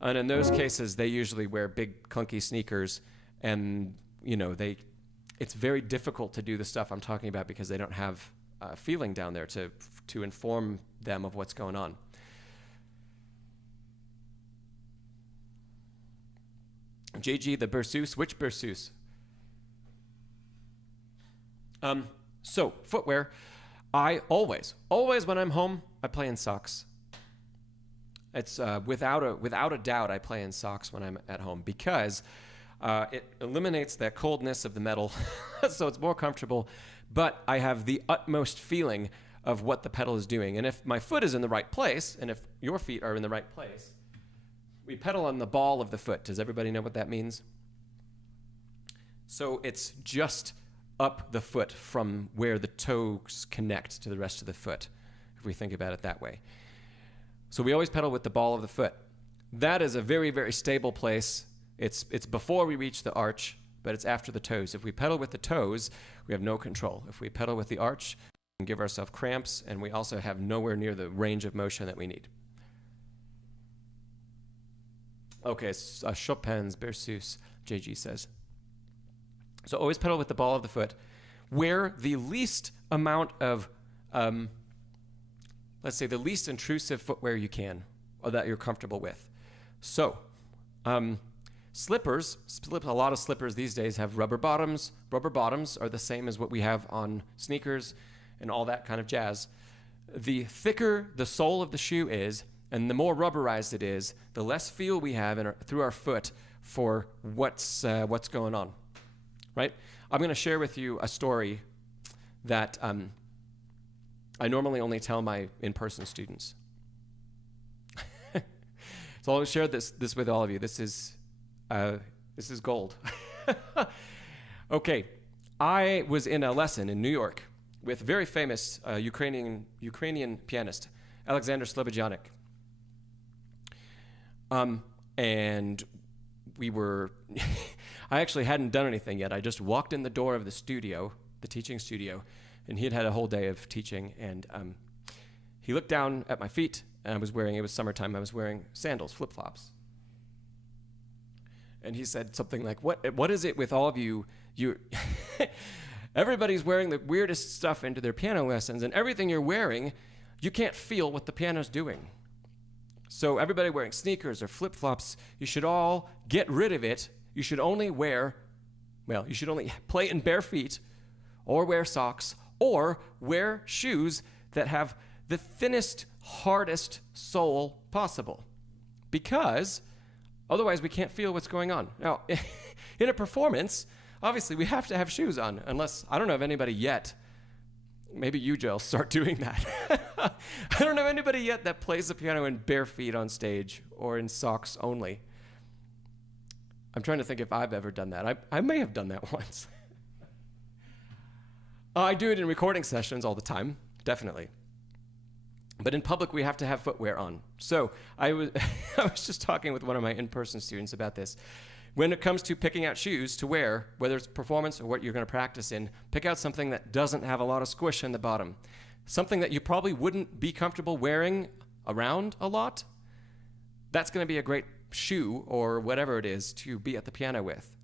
And in those cases, they usually wear big clunky sneakers, and it's very difficult to do the stuff I'm talking about because they don't have feeling down there to inform them of what's going on. JG, the Berceuse, which Berceuse? So footwear, I always when I'm home, I play in socks. It's without a doubt I play in socks when I'm at home because it eliminates that coldness of the metal, so it's more comfortable, but I have the utmost feeling of what the pedal is doing. And if my foot is in the right place, and if your feet are in the right place, we pedal on the ball of the foot. Does everybody know what that means? So it's just up the foot from where the toes connect to the rest of the foot, if we think about it that way. So we always pedal with the ball of the foot. That is a very, very stable place. It's before we reach the arch, but it's after the toes. If we pedal with the toes, we have no control. If we pedal with the arch, we can give ourselves cramps, and we also have nowhere near the range of motion that we need. Okay, Chopin's Berceuse, JG says. So always pedal with the ball of the foot. Wear the least amount of, let's say the least intrusive footwear you can, or that you're comfortable with. So, Slippers, a lot of slippers these days have rubber bottoms. Rubber bottoms are the same as what we have on sneakers and all that kind of jazz. The thicker the sole of the shoe is, and the more rubberized it is, the less feel we have through our foot for what's going on, right? I'm going to share with you a story that I normally only tell my in-person students. So I'll share this with all of you. This is gold. Okay, I was in a lesson in New York with a very famous Ukrainian pianist, Alexander Szczepanek. And we were, I actually hadn't done anything yet. I just walked in the door of the studio, the teaching studio, and he had had a whole day of teaching, and he looked down at my feet, and it was summertime, I was wearing sandals, flip-flops. And he said something like, what is it with all of you, everybody's wearing the weirdest stuff into their piano lessons, and everything you're wearing, you can't feel what the piano's doing. So everybody wearing sneakers or flip-flops, you should all get rid of it. You should only you should only play in bare feet, or wear socks, or wear shoes that have the thinnest, hardest sole possible. Because otherwise we can't feel what's going on. Now, in a performance, obviously we have to have shoes on, unless, I don't know of anybody yet. Maybe you, Jill, start doing that. I don't know anybody yet that plays the piano in bare feet on stage or in socks only. I'm trying to think if I've ever done that. I may have done that once. I do it in recording sessions all the time, definitely. But in public, we have to have footwear on. So I was just talking with one of my in-person students about this. When it comes to picking out shoes to wear, whether it's performance or what you're going to practice in, pick out something that doesn't have a lot of squish in the bottom. Something that you probably wouldn't be comfortable wearing around a lot. That's going to be a great shoe or whatever it is to be at the piano with.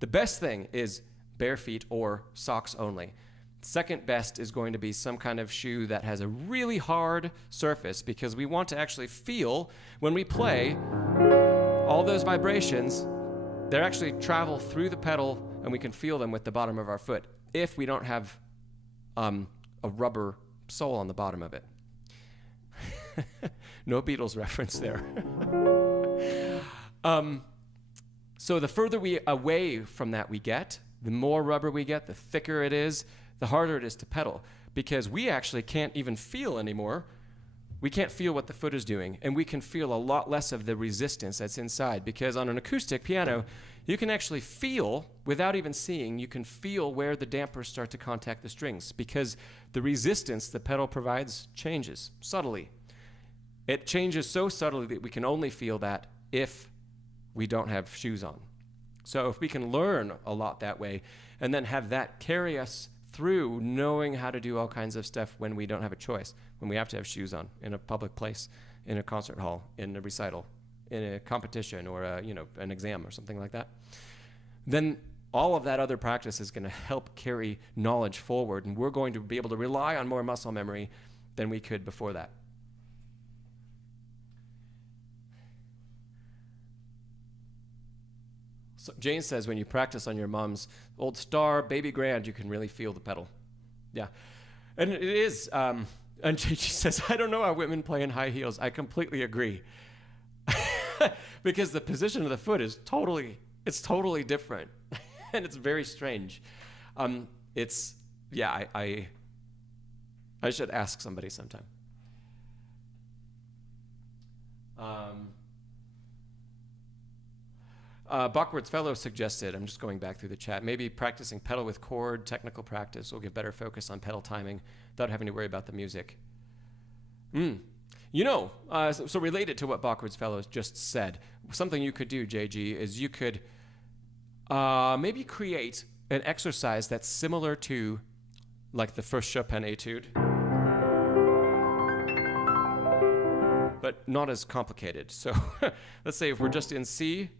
The best thing is bare feet or socks only. Second best is going to be some kind of shoe that has a really hard surface, because we want to actually feel when we play all those vibrations. They actually travel through the pedal, and we can feel them with the bottom of our foot if we don't have a rubber sole on the bottom of it. No Beatles reference there. So the further away from that we get, the more rubber we get, the thicker it is, the harder it is to pedal, because we actually can't even feel anymore. We can't feel what the foot is doing, and we can feel a lot less of the resistance that's inside, because on an acoustic piano, you can actually feel, without even seeing, you can feel where the dampers start to contact the strings, because the resistance the pedal provides changes subtly. It changes so subtly that we can only feel that if we don't have shoes on. So if we can learn a lot that way, and then have that carry us through knowing how to do all kinds of stuff when we don't have a choice, when we have to have shoes on in a public place, in a concert hall, in a recital, in a competition, or an exam or something like that, then all of that other practice is going to help carry knowledge forward, and we're going to be able to rely on more muscle memory than we could before that. So Jane says when you practice on your mom's old Star Baby Grand, you can really feel the pedal. Yeah. And it is, and she says, I don't know how women play in high heels. I completely agree. Because the position of the foot is totally different. And it's very strange. I should ask somebody sometime. Bachward's fellow suggested, I'm just going back through the chat, maybe practicing pedal with chord, technical practice will get better focus on pedal timing without having to worry about the music. So related to what Bachward's fellow just said, something you could do, JG, is you could maybe create an exercise that's similar to like the first Chopin etude, but not as complicated. So let's say if we're just in C,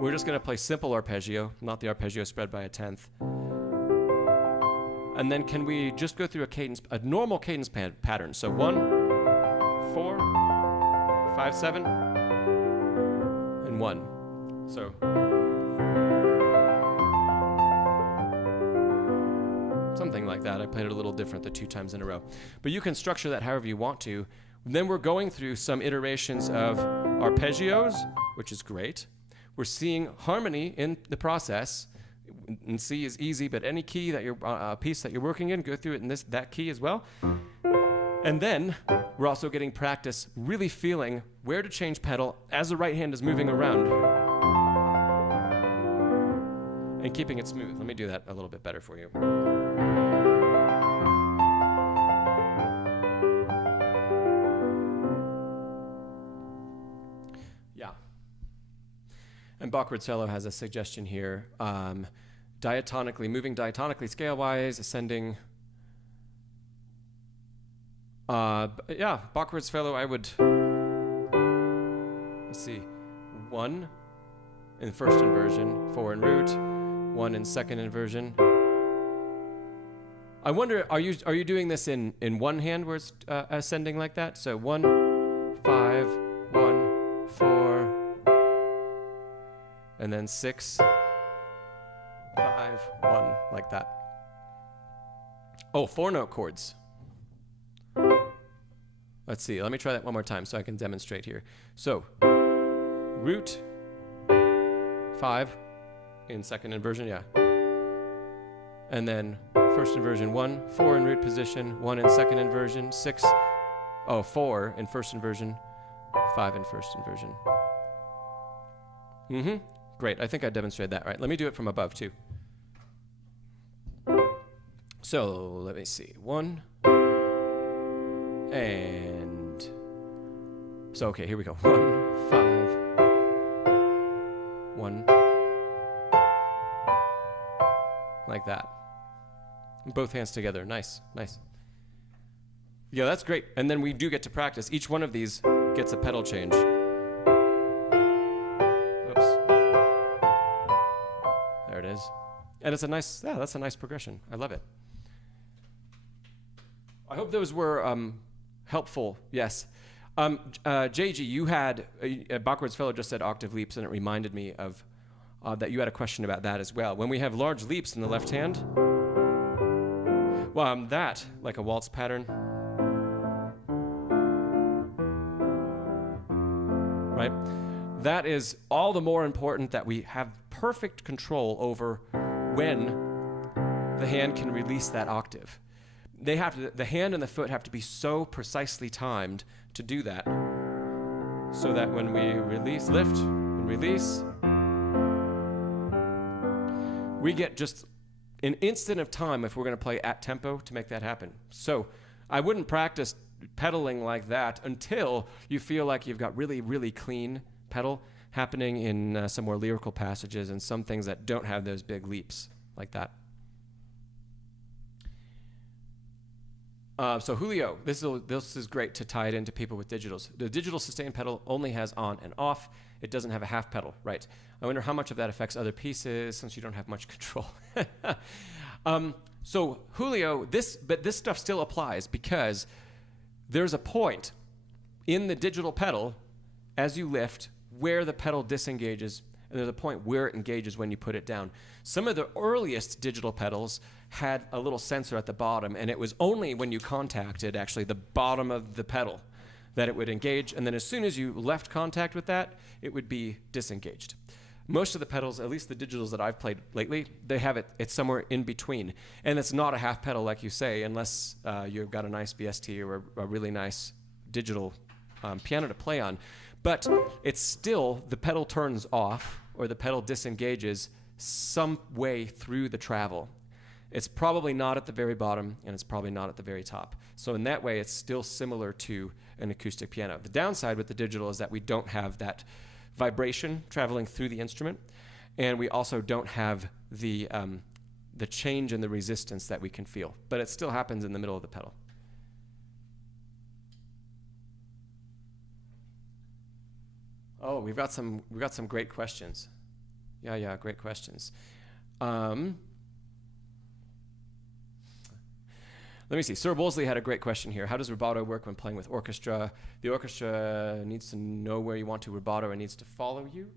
we're just going to play simple arpeggio, not the arpeggio spread by a tenth. And then can we just go through a normal cadence pattern? So 1, 4, 5, 7, and and 1. So something like that. I played it a little different the 2 times in a row. But you can structure that however you want to. Then we're going through some iterations of arpeggios, which is great. We're seeing harmony in the process. And C is easy, but any key that you're piece that you're working in, go through it in that key as well. And then we're also getting practice really feeling where to change pedal as the right hand is moving around and keeping it smooth. Let me do that a little bit better for you. Yeah. And Bachward's Fellow has a suggestion here. Diatonically, moving diatonically scale-wise, ascending. Yeah, Bachward's Fellow, I would, let's see, 1 in first inversion, 4 in root, 1 in second inversion. I wonder, are you doing this in one hand where it's ascending like that? So 1, 5, 1, 4, and then 6, 5, 1, like that. Oh, 4-note chords. Let's see, let me try that one more time so I can demonstrate here. So, root, 5 in second inversion, yeah. And then first inversion 1, 4 in root position, 1 in second inversion, 6, 4 in first inversion, 5 in first inversion. Great, I think I demonstrated that right. Let me do it from above too. So let me see, 1, and so okay, here we go. 1, 5, 1, like that. Both hands together, nice, nice. Yeah, that's great. And then we do get to practice. Each one of these gets a pedal change. Oops. There it is. And it's a nice, yeah, that's a nice progression. I love it. I hope those were helpful. Yes. JG, you had, Bachward's Fellow just said octave leaps, and it reminded me of that you had a question about that as well. When we have large leaps in the left hand, well, that, like a waltz pattern, right? That is all the more important that we have perfect control over when the hand can release that octave. They have to, the hand and the foot have to be so precisely timed to do that, so that when we release, lift, and release, we get just an instant of time if we're going to play at tempo to make that happen. So I wouldn't practice pedaling like that until you feel like you've got really, really clean pedal happening in some more lyrical passages and some things that don't have those big leaps like that. So Julio, this is great to tie it into people with digitals. The digital sustain pedal only has on and off. It doesn't have a half pedal, right? I wonder how much of that affects other pieces since you don't have much control. So Julio, this stuff still applies because there's a point in the digital pedal as you lift where the pedal disengages, and there's a point where it engages when you put it down. Some of the earliest digital pedals had a little sensor at the bottom, and it was only when you contacted actually the bottom of the pedal that it would engage, and then as soon as you left contact with that, it would be disengaged. Most of the pedals, at least the digitals that I've played lately, they have it's somewhere in between. And it's not a half pedal like you say, unless you've got a nice VST or a really nice digital piano to play on. But it's still, the pedal turns off or the pedal disengages some way through the travel. It's probably not at the very bottom, and it's probably not at the very top. So in that way, it's still similar to an acoustic piano. The downside with the digital is that we don't have that vibration traveling through the instrument, and we also don't have the change in the resistance that we can feel. But it still happens in the middle of the pedal. Oh, we've got some great questions. Yeah, great questions. Let Let me see. Sir Wolseley had a great question here. How does rubato work when playing with orchestra? The orchestra needs to know where you want to rubato and needs to follow you.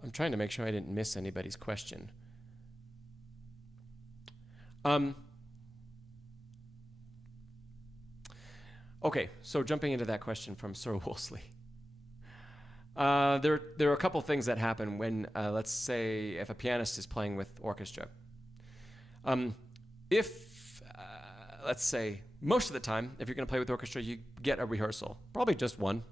I'm trying to make sure I didn't miss anybody's question. Okay, so jumping into that question from Sir Wolseley. There are a couple things that happen when, let's say, if a pianist is playing with orchestra. Let's say, most of the time, if you're going to play with orchestra, you get a rehearsal, probably just one.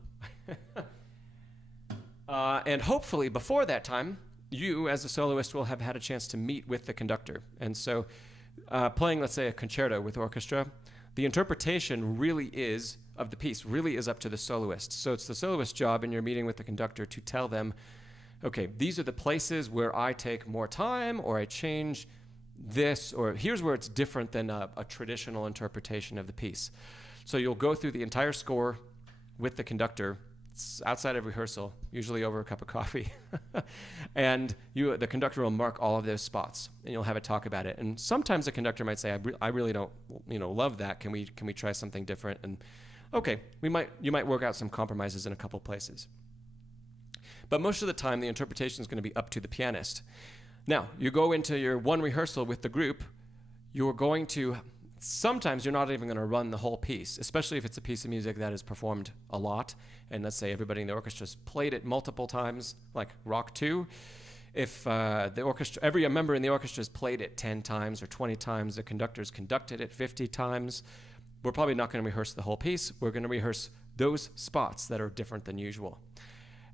And hopefully, before that time, you, as a soloist, will have had a chance to meet with the conductor. And so, playing, let's say, a concerto with orchestra, the interpretation really is, of the piece, really is up to the soloist. So it's the soloist's job in your meeting with the conductor to tell them, okay, these are the places where I take more time, or I change this, or here's where it's different than a traditional interpretation of the piece. So you'll go through the entire score with the conductor. It's outside of rehearsal, usually over a cup of coffee. And the conductor will mark all of those spots, and you'll have a talk about it. And sometimes the conductor might say, I really don't, love that. Can we try something different? And okay, you might work out some compromises in a couple places. But most of the time, the interpretation is going to be up to the pianist. Now, you go into your one rehearsal with the group, sometimes you're not even going to run the whole piece, especially if it's a piece of music that is performed a lot. And let's say everybody in the orchestra's played it multiple times, like Rock 2. If every member in the orchestra has played it 10 times or 20 times, the conductor's conducted it 50 times, we're probably not going to rehearse the whole piece. We're going to rehearse those spots that are different than usual.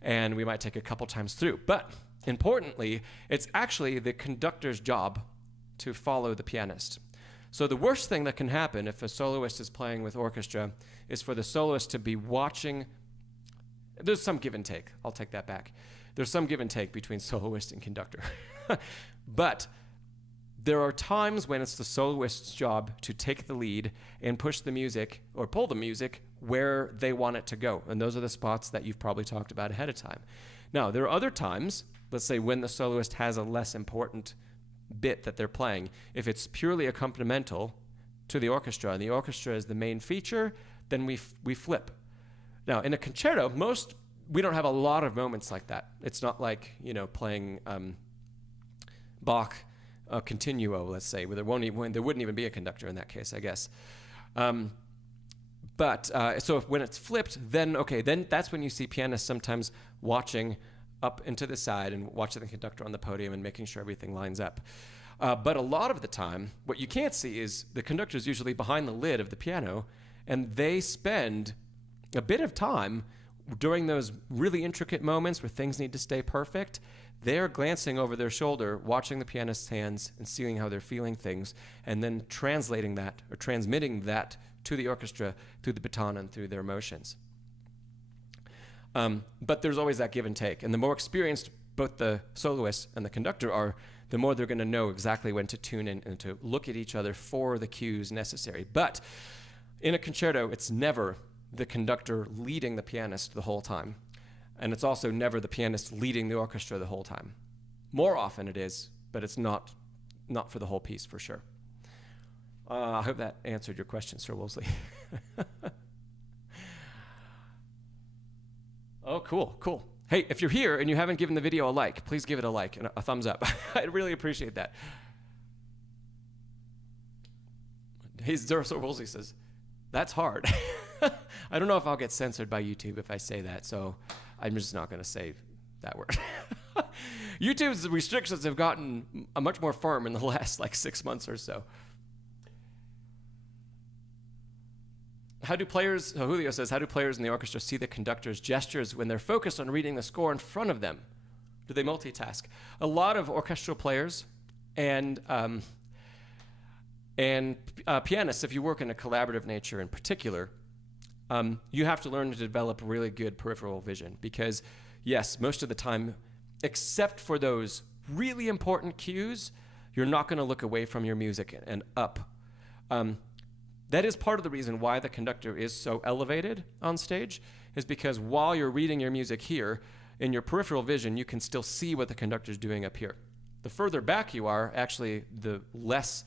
And we might take a couple times through. But importantly, it's actually the conductor's job to follow the pianist. So the worst thing that can happen if a soloist is playing with orchestra is for the soloist to be watching. There's some give and take. I'll take that back. There's some give and take between soloist and conductor. But there are times when it's the soloist's job to take the lead and push the music or pull the music where they want it to go. And those are the spots that you've probably talked about ahead of time. Now, there are other times, let's say when the soloist has a less important bit that they're playing. If it's purely accompanimental to the orchestra and the orchestra is the main feature, then we flip. Now, in a concerto, we don't have a lot of moments like that. It's not like, playing Bach continuo, let's say, where there wouldn't even be a conductor in that case, I guess. So when it's flipped, then that's when you see pianists sometimes watching up into the side and watching the conductor on the podium and making sure everything lines up. But a lot of the time, what you can't see is the conductor is usually behind the lid of the piano, and they spend a bit of time during those really intricate moments where things need to stay perfect. They're glancing over their shoulder, watching the pianist's hands and seeing how they're feeling things, and then translating that or transmitting that to the orchestra through the baton and through their emotions. But there's always that give and take. And the more experienced both the soloist and the conductor are, the more they're going to know exactly when to tune in and to look at each other for the cues necessary. But in a concerto, it's never the conductor leading the pianist the whole time. And it's also never the pianist leading the orchestra the whole time. More often it is, but it's not for the whole piece for sure. I hope that answered your question, Sir Wolseley. Oh, cool. Hey, if you're here and you haven't given the video a like, please give it a like and a thumbs up. I'd really appreciate that. Hey, Sir Wolseley says, that's hard. I don't know if I'll get censored by YouTube if I say that, so I'm just not going to say that word. YouTube's restrictions have gotten much more firm in the last 6 months or so. Julio says, how do players in the orchestra see the conductor's gestures when they're focused on reading the score in front of them? Do they multitask? A lot of orchestral players and pianists, if you work in a collaborative nature in particular, you have to learn to develop really good peripheral vision because, yes, most of the time, except for those really important cues, you're not going to look away from your music and up. That is part of the reason why the conductor is so elevated on stage, is because while you're reading your music here, in your peripheral vision, you can still see what the conductor's doing up here. The further back you are, actually, the less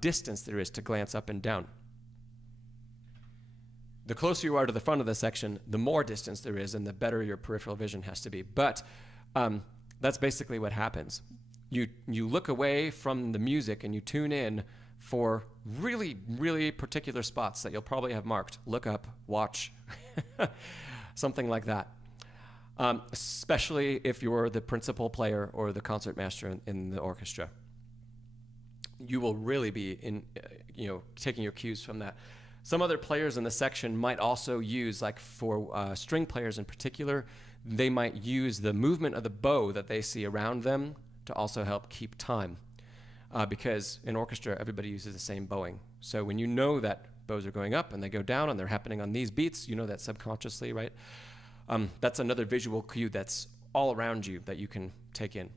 distance there is to glance up and down. The closer you are to the front of the section, the more distance there is, and the better your peripheral vision has to be. But that's basically what happens. You look away from the music and you tune in for really, really particular spots that you'll probably have marked. Look up, watch, something like that. Especially if you're the principal player or the concertmaster in the orchestra. You will really be taking your cues from that. Some other players in the section might also use, like for string players in particular, they might use the movement of the bow that they see around them to also help keep time. Because in orchestra, everybody uses the same bowing. So when you know that bows are going up and they go down and they're happening on these beats, you know that subconsciously, right? That's another visual cue that's all around you that you can take in.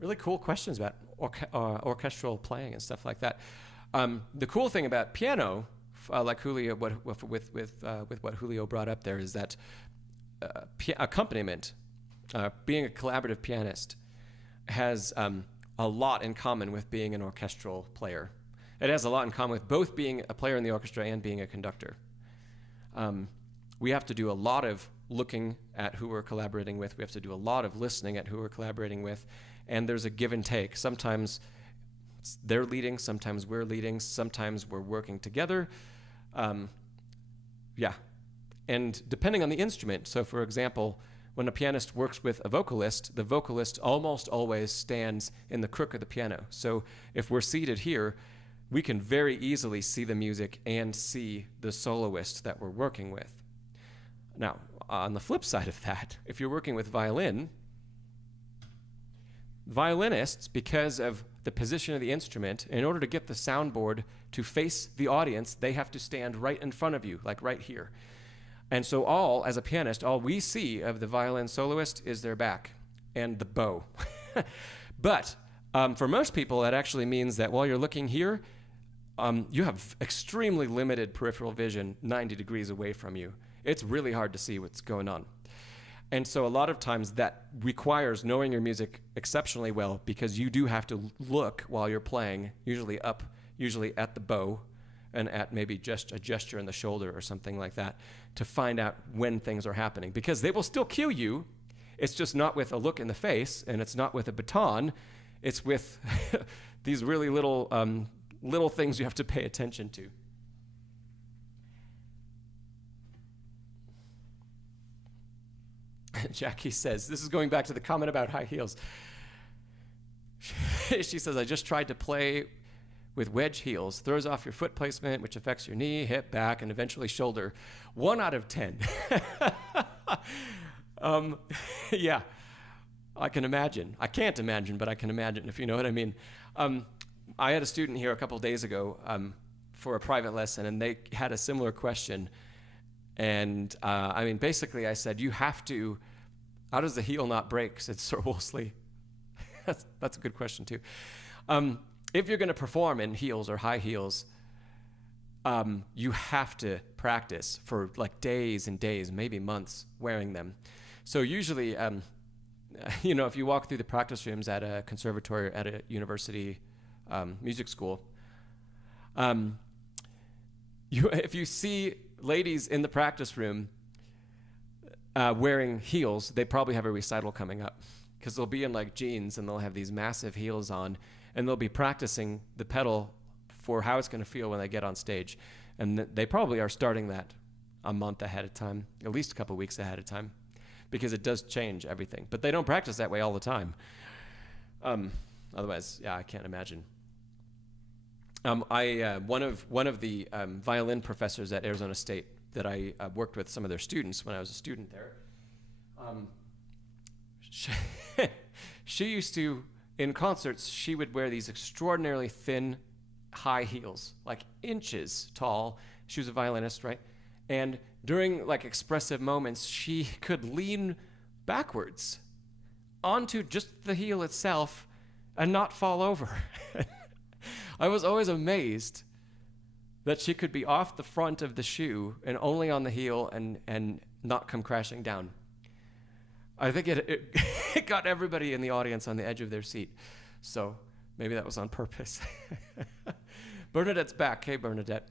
Really cool questions about orchestral playing and stuff like that. The cool thing about piano, like Julio, with what Julio brought up there, is that accompaniment, being a collaborative pianist, has a lot in common with being an orchestral player. It has a lot in common with both being a player in the orchestra and being a conductor. We have to do a lot of looking at who we're collaborating with. We have to do a lot of listening at who we're collaborating with. And there's a give and take. Sometimes they're leading, sometimes we're leading, sometimes we're working together. Yeah. And depending on the instrument, so for example, when a pianist works with a vocalist, the vocalist almost always stands in the crook of the piano. So if we're seated here, we can very easily see the music and see the soloist that we're working with. Now, on the flip side of that, if you're working with violinists, because of the position of the instrument, in order to get the soundboard to face the audience, they have to stand right in front of you, like right here. And so as a pianist, all we see of the violin soloist is their back and the bow. But for most people, that actually means that while you're looking here, you have extremely limited peripheral vision 90 degrees away from you. It's really hard to see what's going on. And so a lot of times that requires knowing your music exceptionally well, because you do have to look while you're playing, usually up, usually at the bow, and at maybe just a gesture in the shoulder or something like that, to find out when things are happening. Because they will still cue you. It's just not with a look in the face, and it's not with a baton. It's with these really little things you have to pay attention to. Jackie says, this is going back to the comment about high heels. She says, I just tried to play with wedge heels. Throws off your foot placement, which affects your knee, hip, back, and eventually shoulder. 1 out of 10. Yeah, I can imagine. I can't imagine, but I can imagine, if you know what I mean. I had a student here a couple days ago for a private lesson, and they had a similar question. And I mean, basically I said, you have to, how does the heel not break? Said Sir Wolseley. That's a good question too. If you're going to perform in heels or high heels, you have to practice for like days and days, maybe months, wearing them. So usually, if you walk through the practice rooms at a conservatory, at a university music school, if you see ladies in the practice room wearing heels, they probably have a recital coming up, because they'll be in like jeans and they'll have these massive heels on, and they'll be practicing the pedal for how it's going to feel when they get on stage. And they probably are starting that a month ahead of time, at least a couple weeks ahead of time, because it does change everything. But they don't practice that way all the time. Otherwise, yeah, I can't imagine. One of the violin professors at Arizona State that I worked with some of their students when I was a student there, she used to, in concerts, she would wear these extraordinarily thin, high heels, like inches tall. She was a violinist, right? And during like expressive moments, she could lean backwards onto just the heel itself and not fall over. I was always amazed that she could be off the front of the shoe and only on the heel and not come crashing down. I think it got everybody in the audience on the edge of their seat. So maybe that was on purpose. Bernadette's back. Hey, Bernadette.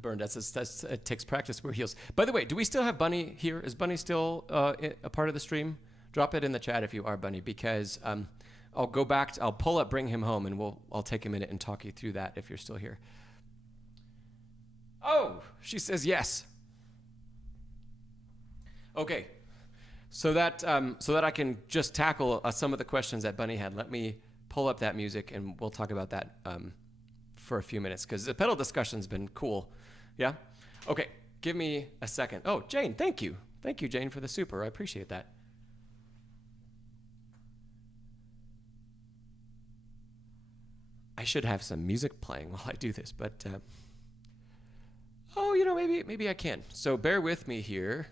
Bernadette says it takes practice where heals. By the way, do we still have Bunny here? Is Bunny still a part of the stream? Drop it in the chat if you are, Bunny, because I'll go back. I'll pull up Bring Him Home, and I'll take a minute and talk you through that if you're still here. Oh, she says yes. Okay, so that I can just tackle some of the questions that Bunny had. Let me pull up that music, and we'll talk about that for a few minutes, because the pedal discussion's been cool. Yeah? Okay, give me a second. Oh, Jane, thank you. Thank you, Jane, for the super. I appreciate that. I should have some music playing while I do this, but oh, you know, maybe I can. So bear with me here.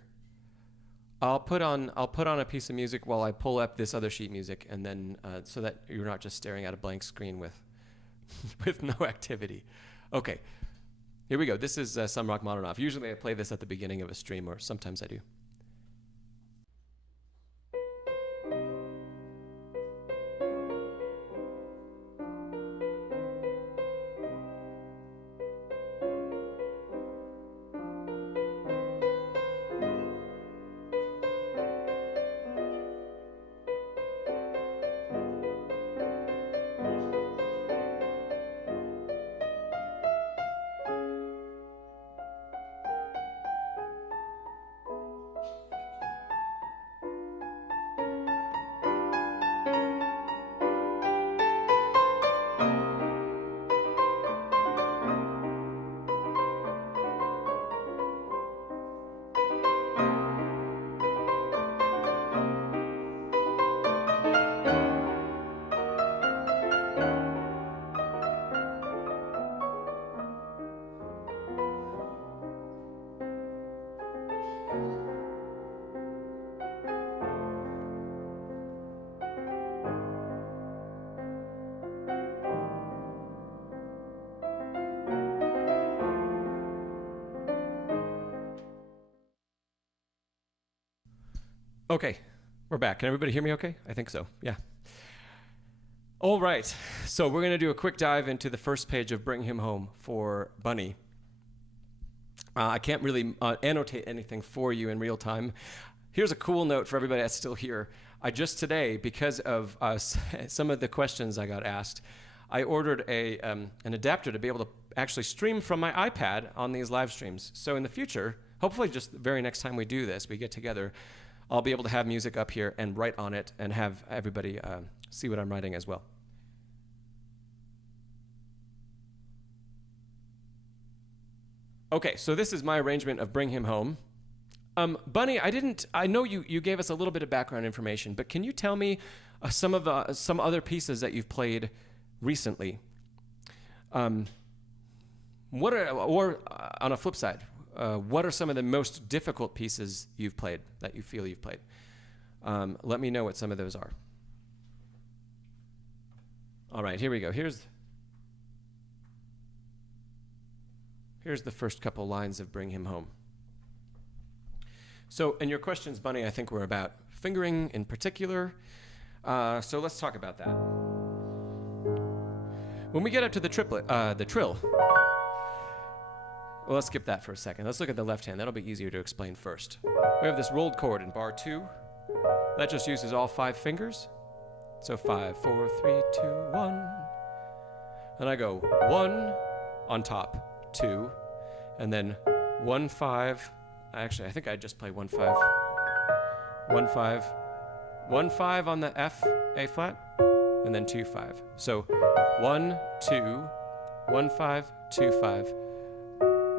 I'll put on a piece of music while I pull up this other sheet music, and then so that you're not just staring at a blank screen with with no activity. Okay, here we go. This is Some Rock Modern Off. Usually I play this at the beginning of a stream, or sometimes I do. Okay, we're back. Can everybody hear me okay? I think so, yeah. All right, so we're gonna do a quick dive into the first page of Bring Him Home for Bunny. I can't really annotate anything for you in real time. Here's a cool note for everybody that's still here. I just today, because of some of the questions I got asked, I ordered an adapter to be able to actually stream from my iPad on these live streams. So in the future, hopefully just the very next time we do this, we get together, I'll be able to have music up here and write on it and have everybody see what I'm writing as well. Okay, so this is my arrangement of Bring Him Home. Bunny, I know you gave us a little bit of background information, but can you tell me some other pieces that you've played recently? Or on a flip side, what are some of the most difficult pieces you've played that you feel you've played? Let me know what some of those are. All right, here we go. Here's the first couple lines of Bring Him Home. So, and your questions, Bunny, I think were about fingering in particular. So let's talk about that. When we get up to the trill, well, let's skip that for a second. Let's look at the left hand. That'll be easier to explain first. We have this rolled chord in bar 2. That just uses all 5 fingers. So 5, 4, 3, 2, 1. Then I go 1 on top, 2, and then 1, 5. Actually, I think I just play 1, 5. 1, 5. 1, 5 on the F, A flat, and then 2, 5. So 1, 2, 1, 5, 2, 5.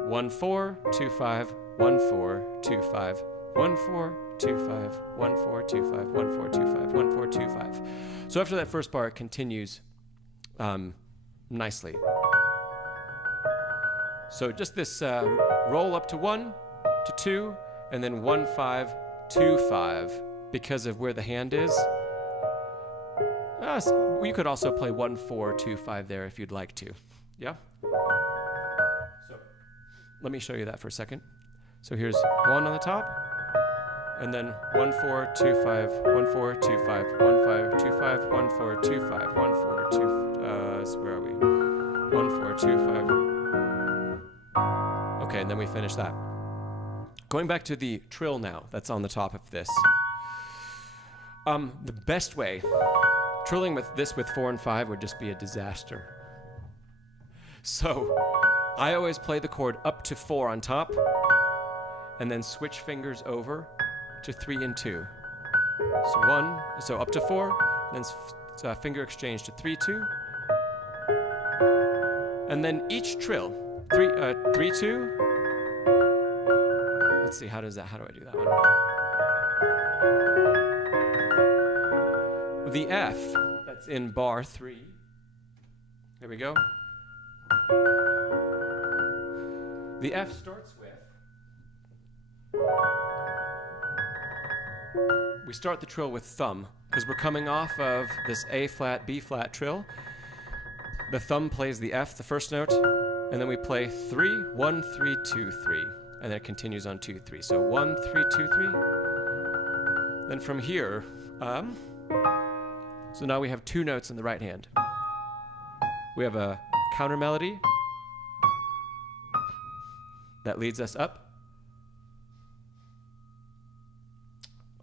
1, 4, 2, 5, 1, 4, 2, 5, 1, 4, 2, 5, 1, 4, 2, 5, 1, 4, 2, 5, 1, 4, 2, 5. So after that first bar, it continues nicely. So just this roll up to 1, to 2, and then 1, 5, 2, 5, because of where the hand is. So you could also play 1, 4, 2, 5 there if you'd like to. Yeah? So let me show you that for a second. So here's 1 on the top, and then 1 4 2 5 1 4 2 5 1 5 2 5 1 4 2 5 1 4 2 so where are we? 1 4 2 5. Okay, and then we finish that. Going back to the trill now, that's on the top of this. The best way, trilling with this with 4 and 5 would just be a disaster. So I always play the chord up to 4 on top, and then switch fingers over to 3 and 2. So up to 4, then finger exchange to 3 2, and then each trill 3 2. Let's see, how do I do that one? The F that's in bar 3. There we go. The F starts with, we start the trill with thumb, because we're coming off of this A flat, B flat trill. The thumb plays the F, the first note, and then we play 3, 1, 3, 2, 3. And then it continues on 2, 3. So 1, 3, 2, 3. Then from here, so now we have 2 notes in the right hand. We have a counter melody that leads us up.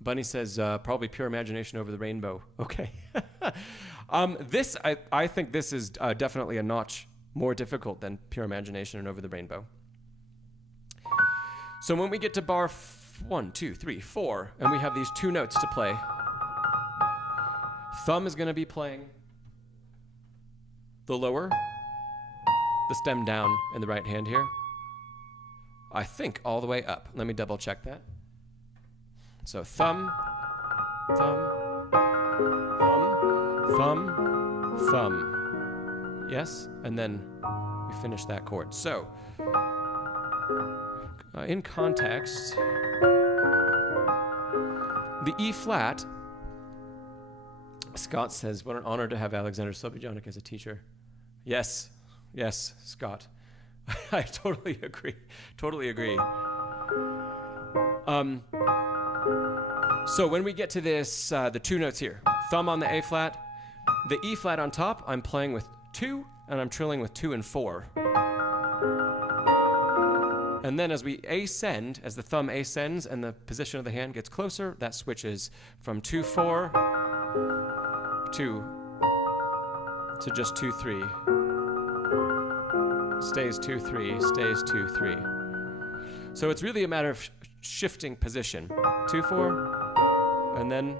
Bunny says, probably Pure Imagination Over the Rainbow. Okay. I think this is definitely a notch more difficult than Pure Imagination and Over the Rainbow. So when we get to bar 1, 2, 3, 4, and we have these 2 notes to play, thumb is going to be playing the lower, the stem down in the right hand here. I think all the way up. Let me double check that. So thumb, thumb, thumb, thumb, thumb. Yes? And then we finish that chord. So in context, the E flat, Scott says, what an honor to have Alexander Sobyanek as a teacher. Yes, yes, Scott. I totally agree. Totally agree. So when we get to this, the 2 notes here, thumb on the A flat, the E flat on top, I'm playing with 2, and I'm trilling with 2 and 4. And then as we ascend, as the thumb ascends and the position of the hand gets closer, that switches from 2 4 to just 2 3. Stays 2 3, stays 2 3. So it's really a matter of shifting position. 2 4, and then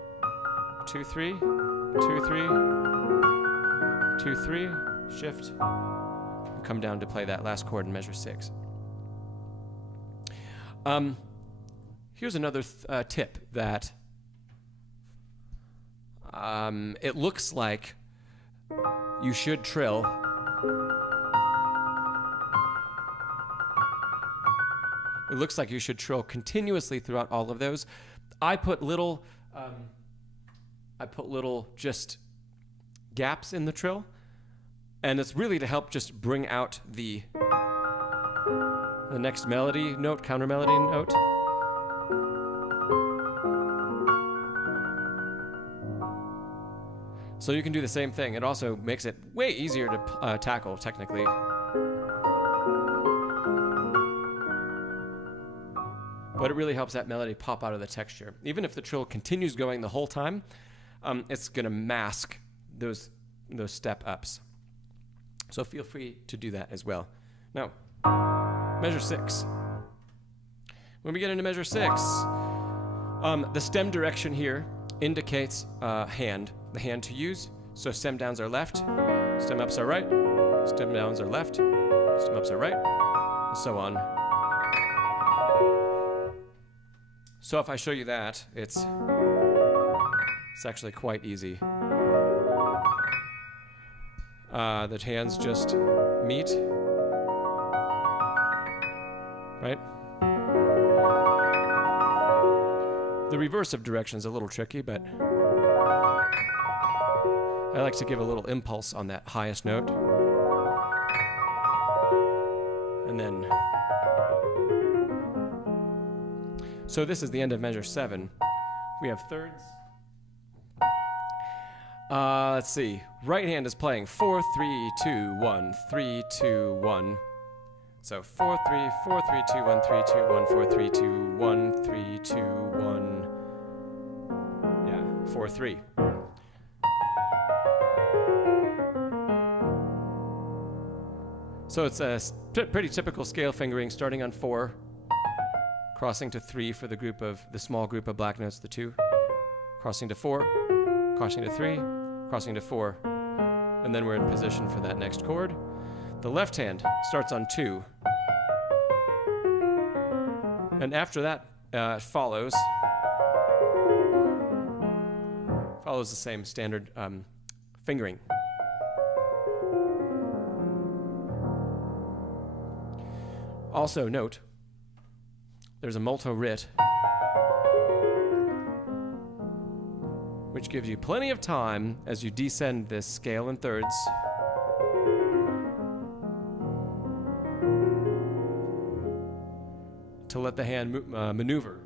2 3, 2 3, 2 3, shift, and come down to play that last chord in measure 6. Here's another tip that it looks like you should trill continuously throughout all of those. I put little just gaps in the trill, and it's really to help just bring out the next melody note, counter melody note. So you can do the same thing. It also makes it way easier to tackle technically. But it really helps that melody pop out of the texture. Even if the trill continues going the whole time, it's going to mask those step ups. So feel free to do that as well. Now, measure 6. When we get into measure 6, the stem direction here indicates the hand to use. So stem downs are left, stem ups are right, stem downs are left, stem ups are right, and so on. So if I show you that, it's actually quite easy. The hands just meet, right? The reverse of direction is a little tricky, but I like to give a little impulse on that highest note. So this is the end of measure 7. We have thirds. Let's see. Right hand is playing 4, 3, 2, 1, 3, 2, 1. So 4, 3, 4, 3, 2, 1, 3, 2, 1, 4, 3, 2, 1, 3, 2, 1. Yeah, 4, 3. So it's a pretty typical scale fingering, starting on 4, crossing to 3 for the small group of black notes, the 2, crossing to 4, crossing to 3, crossing to 4, and then we're in position for that next chord. The left hand starts on 2, and after that follows the same standard fingering. Also note, there's a molto writ, which gives you plenty of time as you descend this scale in thirds to let the hand maneuver.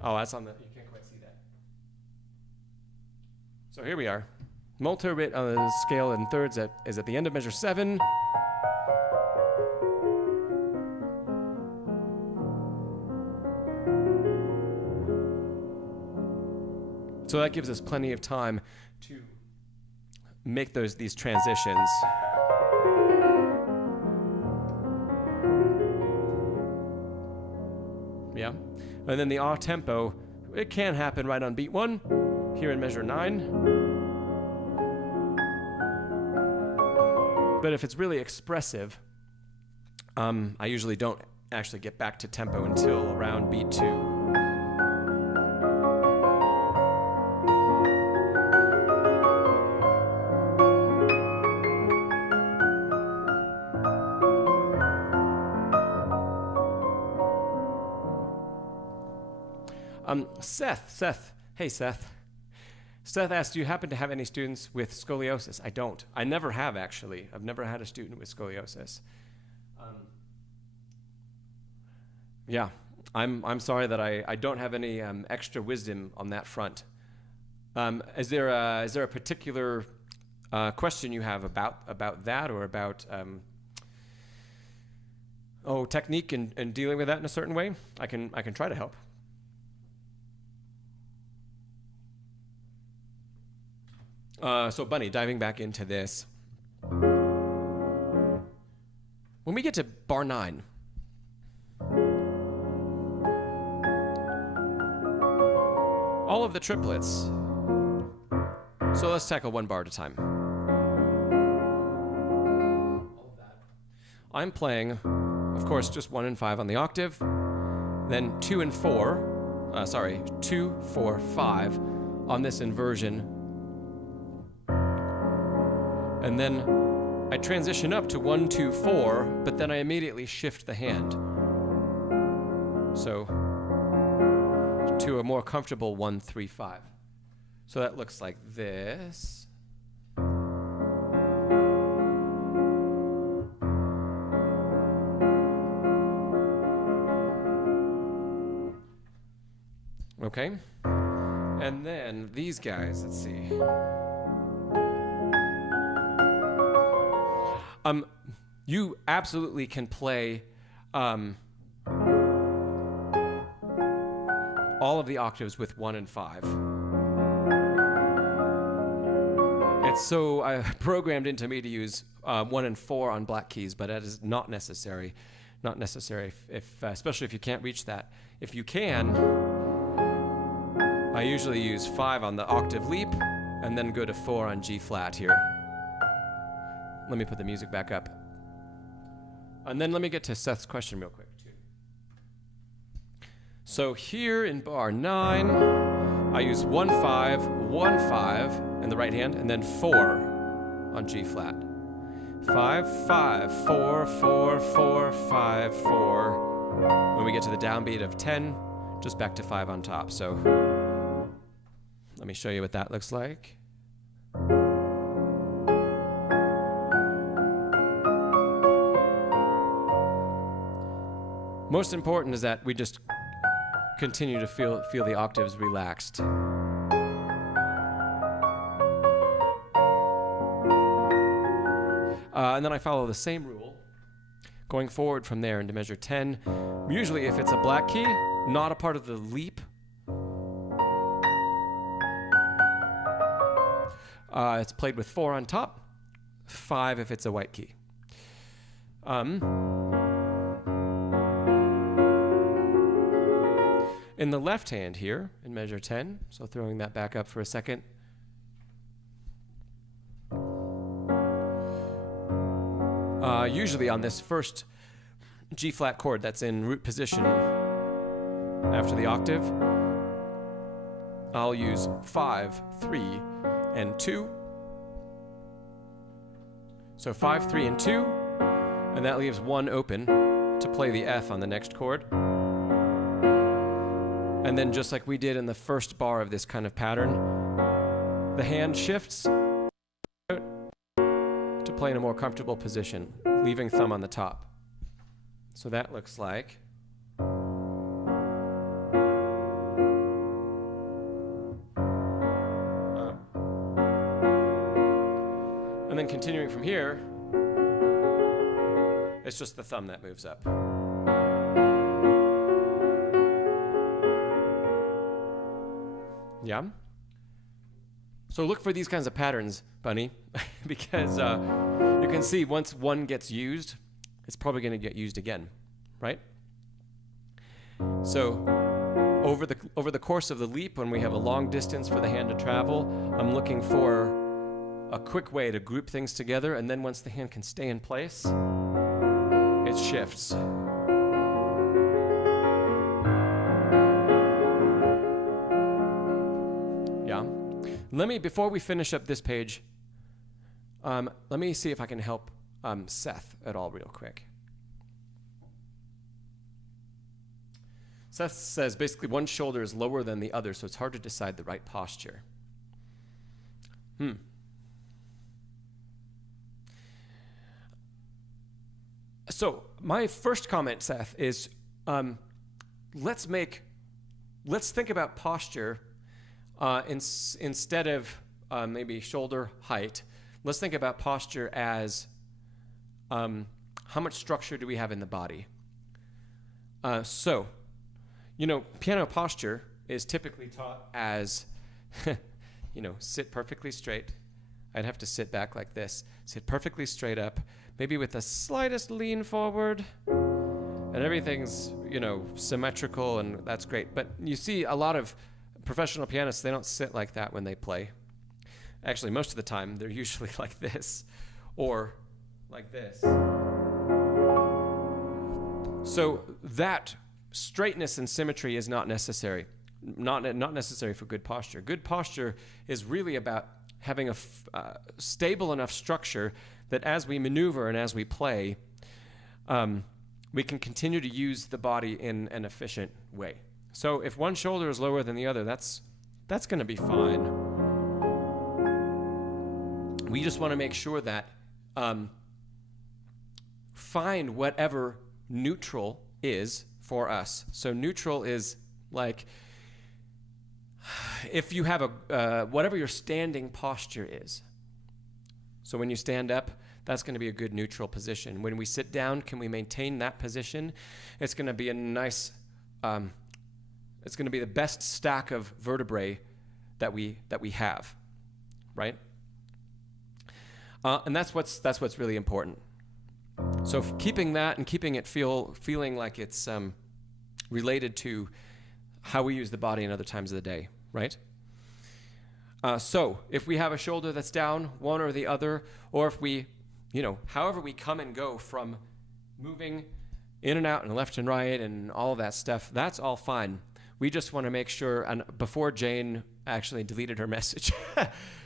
Oh, that's on the, you can't quite see that. So here we are. Molto writ on the scale in thirds is at the end of measure 7. So that gives us plenty of time to make these transitions. Yeah. And then the ah tempo, it can happen right on beat 1, here in measure 9. But if it's really expressive, I usually don't actually get back to tempo until around beat 2. Seth, hey Seth. Seth asked, do you happen to have any students with scoliosis? I don't. I never have, actually. I've never had a student with scoliosis. Yeah, I'm sorry that I don't have any extra wisdom on that front. Is there a particular question you have about that, or about technique and dealing with that in a certain way? I can try to help. So Bunny, diving back into this. When we get to bar 9, all of the triplets. So let's tackle one bar at a time. I'm playing, of course, just 1 and 5 on the octave, then 2 and 4, 2, 4, 5 on this inversion. And then I transition up to 1, 2, 4, but then I immediately shift the hand. So to a more comfortable 1, 3, 5. So that looks like this. Okay. And then these guys, let's see. You absolutely can play all of the octaves with 1 and 5. It's so programmed into me to use 1 and 4 on black keys, but that is not necessary. Not necessary, especially if you can't reach that. If you can, I usually use 5 on the octave leap, and then go to 4 on G flat here. Let me put the music back up. And then let me get to Seth's question real quick, too. So here in bar 9, I use 1, 5, 1, 5 in the right hand, and then 4 on G flat. 5, 5, 4, 4, 4, 5, 4. When we get to the downbeat of 10, just back to 5 on top. So let me show you what that looks like. Most important is that we just continue to feel the octaves relaxed. And then I follow the same rule, going forward from there into measure 10. Usually if it's a black key, not a part of the leap, it's played with 4 on top, 5 if it's a white key. In the left hand here, in measure 10, so throwing that back up for a second, usually on this first G-flat chord that's in root position after the octave, I'll use 5, 3, and 2. So 5, 3, and 2, and that leaves 1 open to play the F on the next chord. And then just like we did in the first bar of this kind of pattern, the hand shifts to play in a more comfortable position, leaving thumb on the top. So that looks like. And then continuing from here, it's just the thumb that moves up. Yeah? So look for these kinds of patterns, Bunny, because you can see once one gets used, it's probably going to get used again, right? So over the course of the leap, when we have a long distance for the hand to travel, I'm looking for a quick way to group things together, and then once the hand can stay in place, it shifts. Yeah. Before we finish up this page, let me see if I can help Seth at all real quick. Seth says basically one shoulder is lower than the other, so it's hard to decide the right posture. So my first comment, Seth, is let's think about posture instead of maybe shoulder height. Let's think about posture as how much structure do we have in the body? So, piano posture is typically taught as, sit perfectly straight. I'd have to sit back like this. Sit perfectly straight up, maybe with the slightest lean forward, and everything's, symmetrical, and that's great. But you see a lot of professional pianists, they don't sit like that when they play. Actually, most of the time, they're usually like this, or like this. So that straightness and symmetry is not necessary. Not necessary for good posture. Good posture is really about having a stable enough structure that as we maneuver and as we play, we can continue to use the body in an efficient way. So if one shoulder is lower than the other, that's going to be fine. We just want to make sure that find whatever neutral is for us. So neutral is like if you have whatever your standing posture is. So when you stand up, that's going to be a good neutral position. When we sit down, can we maintain that position? It's going to be a nice, it's going to be the best stack of vertebrae that we have, right? And that's what's really important. So keeping that and keeping it feeling like it's related to how we use the body in other times of the day, right? So if we have a shoulder that's down, one or the other, or if we, however we come and go from moving in and out and left and right and all of that stuff, that's all fine. We just want to make sure, and before Jane actually deleted her message,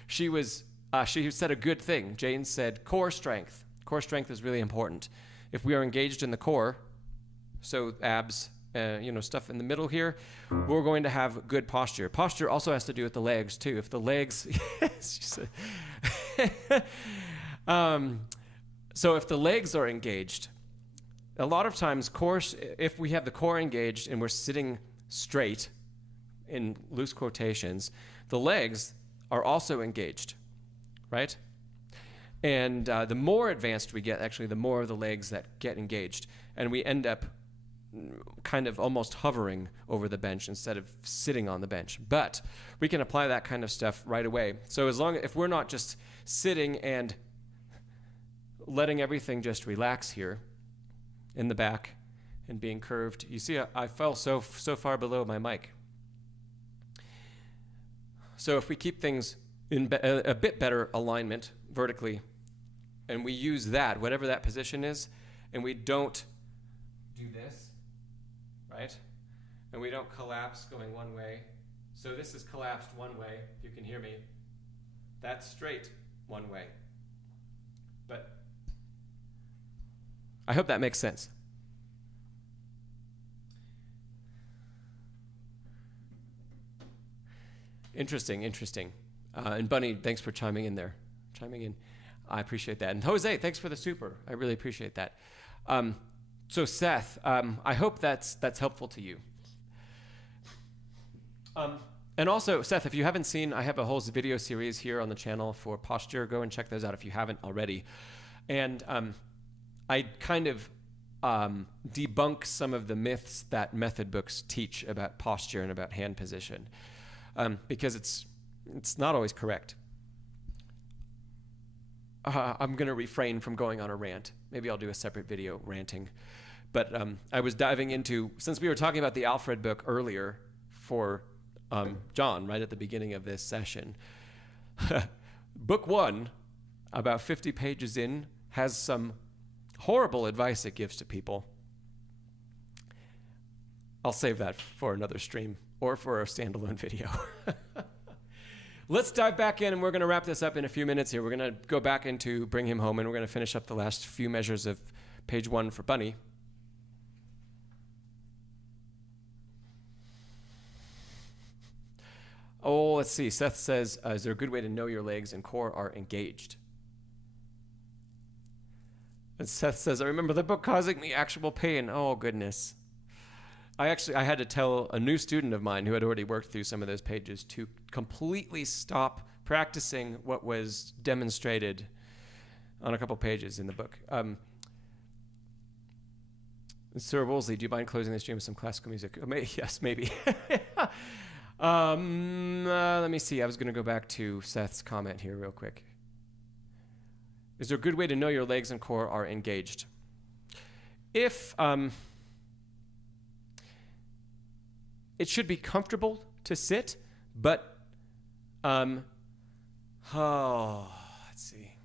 she said a good thing. Jane said core strength. Core strength is really important. If we are engaged in the core, so abs, stuff in the middle here, we're going to have good posture. Posture also has to do with the legs too. If the legs, so if the legs are engaged, a lot of times if we have the core engaged and we're sitting straight, in loose quotations, the legs are also engaged, right? And the more advanced we get, actually, the more of the legs that get engaged. And we end up kind of almost hovering over the bench instead of sitting on the bench. But we can apply that kind of stuff right away. So if we're not just sitting and letting everything just relax here in the back and being curved. You see, I fell so far below my mic. So if we keep things in a bit better alignment vertically, and we use that, whatever that position is, and we don't do this, right? And we don't collapse going one way. So this is collapsed one way, if you can hear me. That's straight one way. But I hope that makes sense. Interesting. And Bunny, thanks for chiming in. I appreciate that. And Jose, thanks for the super. I really appreciate that. So Seth, I hope that's helpful to you. And also, Seth, if you haven't seen, I have a whole video series here on the channel for posture. Go and check those out if you haven't already. And I kind of debunk some of the myths that method books teach about posture and about hand position, because it's not always correct. I'm going to refrain from going on a rant. Maybe I'll do a separate video ranting. But I was diving into, since we were talking about the Alfred book earlier for John, right at the beginning of this session, book 1, about 50 pages in, has some horrible advice it gives to people. I'll save that for another stream or for a standalone video. Let's dive back in, and we're going to wrap this up in a few minutes here. We're going to go back into Bring Him Home, and we're going to finish up the last few measures of page 1 for Bunny. Oh, let's see. Seth says, is there a good way to know your legs and core are engaged? And Seth says, I remember the book causing me actual pain. Oh, goodness. I had to tell a new student of mine who had already worked through some of those pages to completely stop practicing what was demonstrated on a couple pages in the book. Sir Wolsey, do you mind closing the stream with some classical music? Yes, maybe. Let me see. I was going to go back to Seth's comment here real quick. Is there a good way to know your legs and core are engaged? If it should be comfortable to sit, but let's see.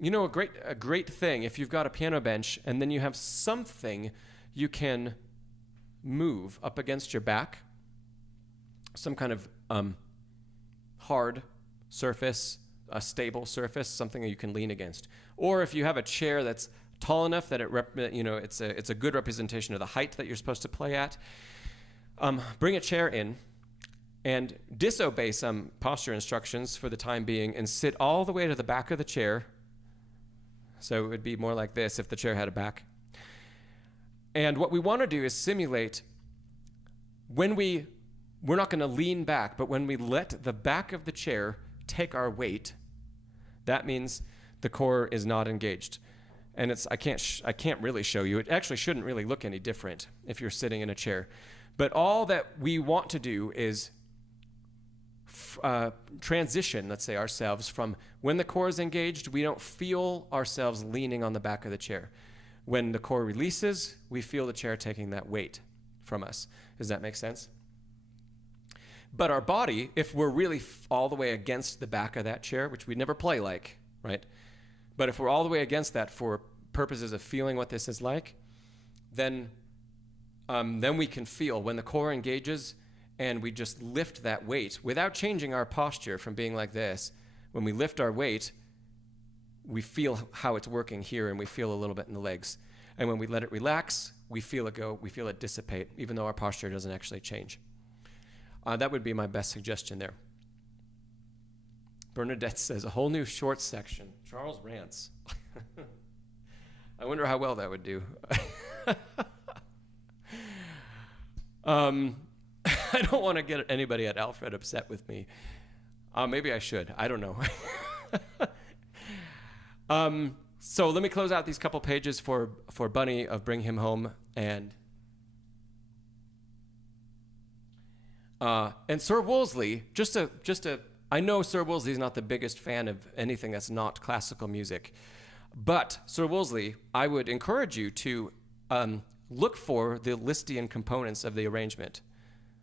You know, a great thing, if you've got a piano bench and then you have something you can move up against your back, some kind of hard surface, a stable surface, something that you can lean against. Or if you have a chair that's tall enough that it's a good representation of the height that you're supposed to play at, bring a chair in and disobey some posture instructions for the time being and sit all the way to the back of the chair. So it would be more like this if the chair had a back. And what we want to do is simulate when we're not going to lean back, but when we let the back of the chair take our weight, that means the core is not engaged. And I can't really show you. It actually shouldn't really look any different if you're sitting in a chair. But all that we want to do is transition, let's say, ourselves from when the core is engaged, we don't feel ourselves leaning on the back of the chair. When the core releases, we feel the chair taking that weight from us. Does that make sense? But our body, if we're really all the way against the back of that chair, which we never play like, right? But if we're all the way against that for purposes of feeling what this is like, then we can feel when the core engages and we just lift that weight without changing our posture from being like this. When we lift our weight, we feel how it's working here, and we feel a little bit in the legs. And when we let it relax, we feel it go, we feel it dissipate, even though our posture doesn't actually change. That would be my best suggestion there. Bernadette says, a whole new short section. Charles rants. I wonder how well that would do. I don't want to get anybody at Alfred upset with me. Maybe I should. I don't know. So let me close out these couple pages for Bunny of Bring Him Home and Sir Wolseley. I know Sir Wolseley's not the biggest fan of anything that's not classical music, but Sir Wolseley, I would encourage you to look for the Lisztian components of the arrangement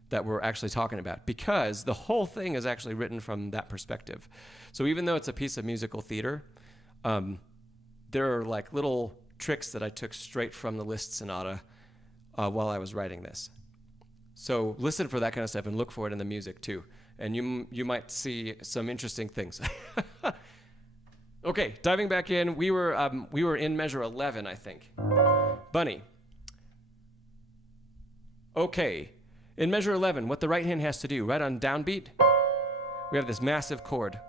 that we're actually talking about, because the whole thing is actually written from that perspective. So even though it's a piece of musical theater, there are like little tricks that I took straight from the Liszt Sonata while I was writing this. So listen for that kind of stuff and look for it in the music too. And you might see some interesting things. Okay, diving back in, we were in measure 11, I think. Bunny. Okay, in measure 11, what the right hand has to do, right on downbeat, we have this massive chord.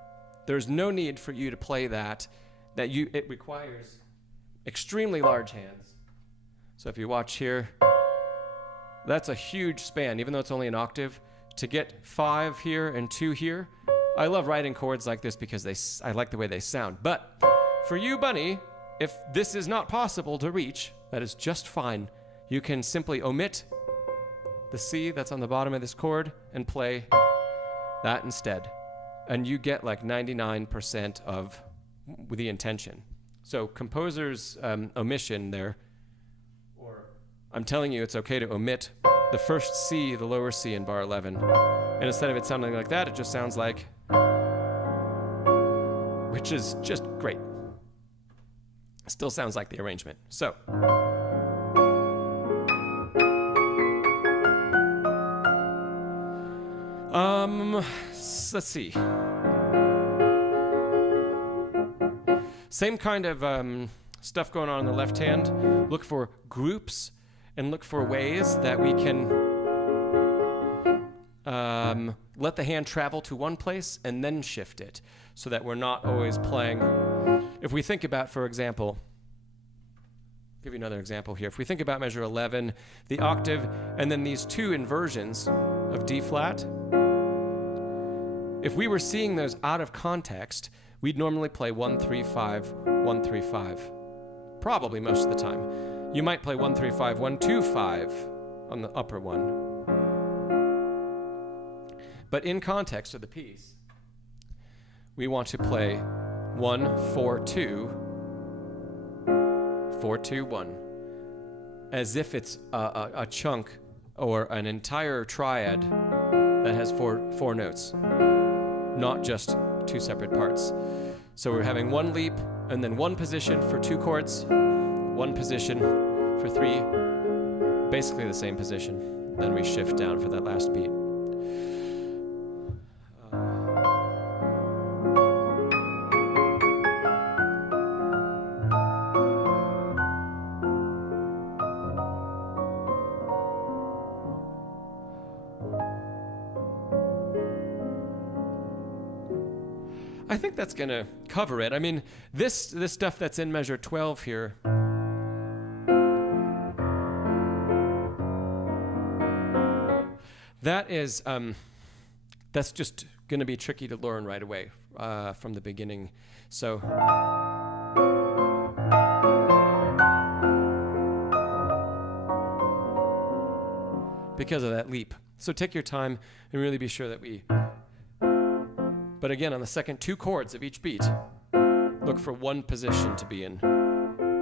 There's no need for you to play that. It requires extremely large hands. So if you watch here, that's a huge span, even though it's only an octave. To get 5 here and 2 here, I love writing chords like this because I like the way they sound. But for you, Bunny, if this is not possible to reach, that is just fine. You can simply omit the C that's on the bottom of this chord and play that instead. And you get like 99% of the intention. So composer's omission there, or I'm telling you it's okay to omit the first C, the lower C in bar 11. And instead of it sounding like that, it just sounds like, which is just great. Still sounds like the arrangement. So. Let's see. Same kind of stuff going on the left hand. Look for groups and look for ways that we can let the hand travel to one place and then shift it so that we're not always playing. If we think about, for example, give you another example here. If we think about measure 11, the octave, and then these 2 inversions of D flat, if we were seeing those out of context, we'd normally play 1, 3, 5, 1, 3, 5. Probably most of the time. You might play 1, 3, 5, 1, 2, 5 on the upper one. But in context of the piece, we want to play 1, 4, 2, 4, 2, 1, as if it's a chunk or an entire triad that has four notes, not just 2 separate parts. So we're having 1 leap and then 1 position for 2 chords, 1 position for 3, basically the same position. Then we shift down for that last beat. I think that's going to cover it. I mean, this stuff that's in measure 12 here, that is, that's just going to be tricky to learn right away from the beginning. So, because of that leap. So take your time and really be sure that but again, on the second 2 chords of each beat, look for 1 position to be in.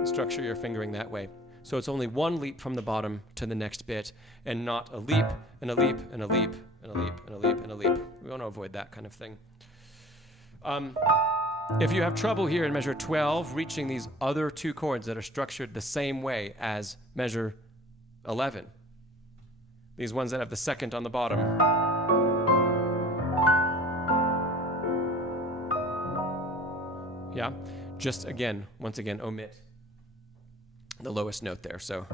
Structure your fingering that way. So it's only 1 leap from the bottom to the next bit, and not a leap, and a leap, and a leap, and a leap, and a leap, and a leap. We want to avoid that kind of thing. If you have trouble here in measure 12, reaching these other 2 chords that are structured the same way as measure 11, these ones that have the second on the bottom, yeah, just again, once again, omit the lowest note there. So,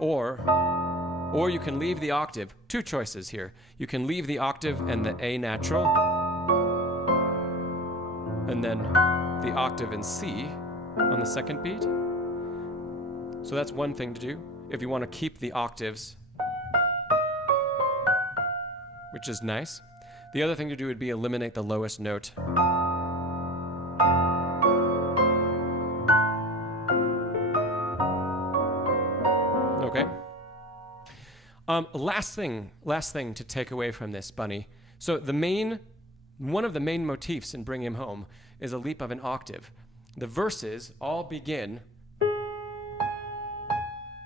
or you can leave the octave. 2 choices here. You can leave the octave and the A natural, and then the octave in C, on the second beat. So that's one thing to do if you want to keep the octaves, which is nice. The other thing to do would be eliminate the lowest note. Okay. Last thing to take away from this, Bunny. So one of the main motifs in Bring Him Home is a leap of an octave. The verses all begin, no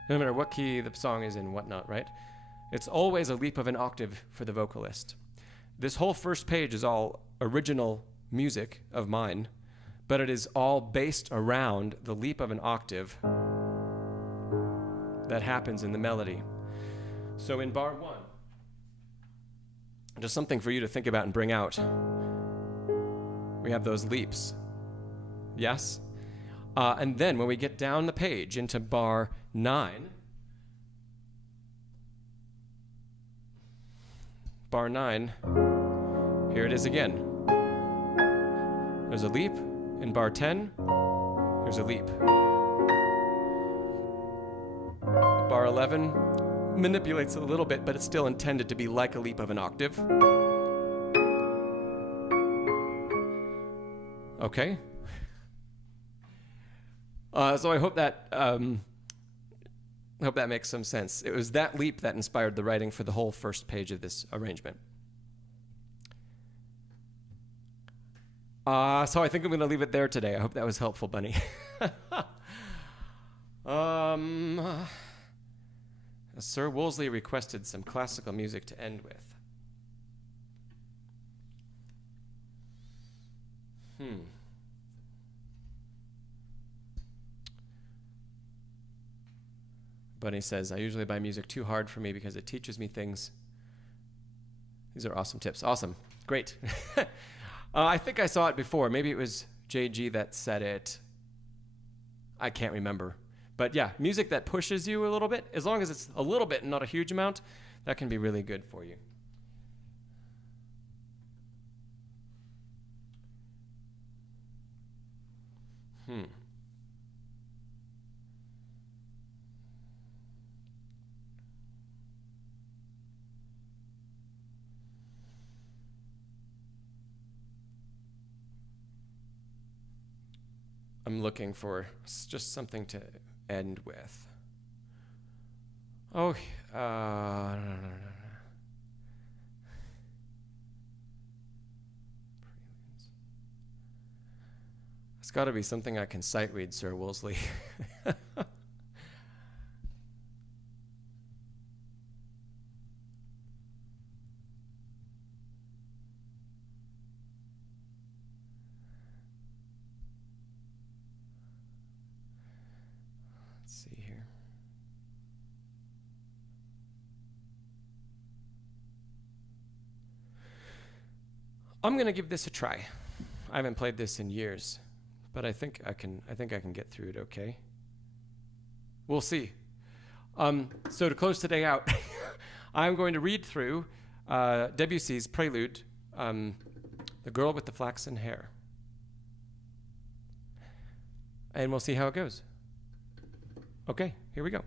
matter what key the song is in, whatnot, right? It's always a leap of an octave for the vocalist. This whole first page is all original music of mine, but it is all based around the leap of an octave that happens in the melody. So in bar 1, just something for you to think about and bring out. We have those leaps. Yes? And then when we get down the page into bar 9, here it is again. There's a leap. In bar 10, there's a leap. Bar 11 manipulates it a little bit, but it's still intended to be like a leap of an octave. Okay. So I hope that makes some sense. It was that leap that inspired the writing for the whole first page of this arrangement. So I think I'm going to leave it there today. I hope that was helpful, Bunny. Sir Wolseley requested some classical music to end with. Bunny says, I usually buy music too hard for me because it teaches me things. These are awesome tips. Awesome. Great. I think I saw it before. Maybe it was JG that said it. I can't remember. But yeah, music that pushes you a little bit, as long as it's a little bit and not a huge amount, that can be really good for you. I'm looking for just something to end with. Oh, no. It's got to be something I can sight read, Sir Wolseley. I'm gonna give this a try. I haven't played this in years, but I think I can get through it okay. We'll see. So to close today out, I'm going to read through Debussy's prelude, The Girl with the Flaxen Hair. And we'll see how it goes. Okay, here we go.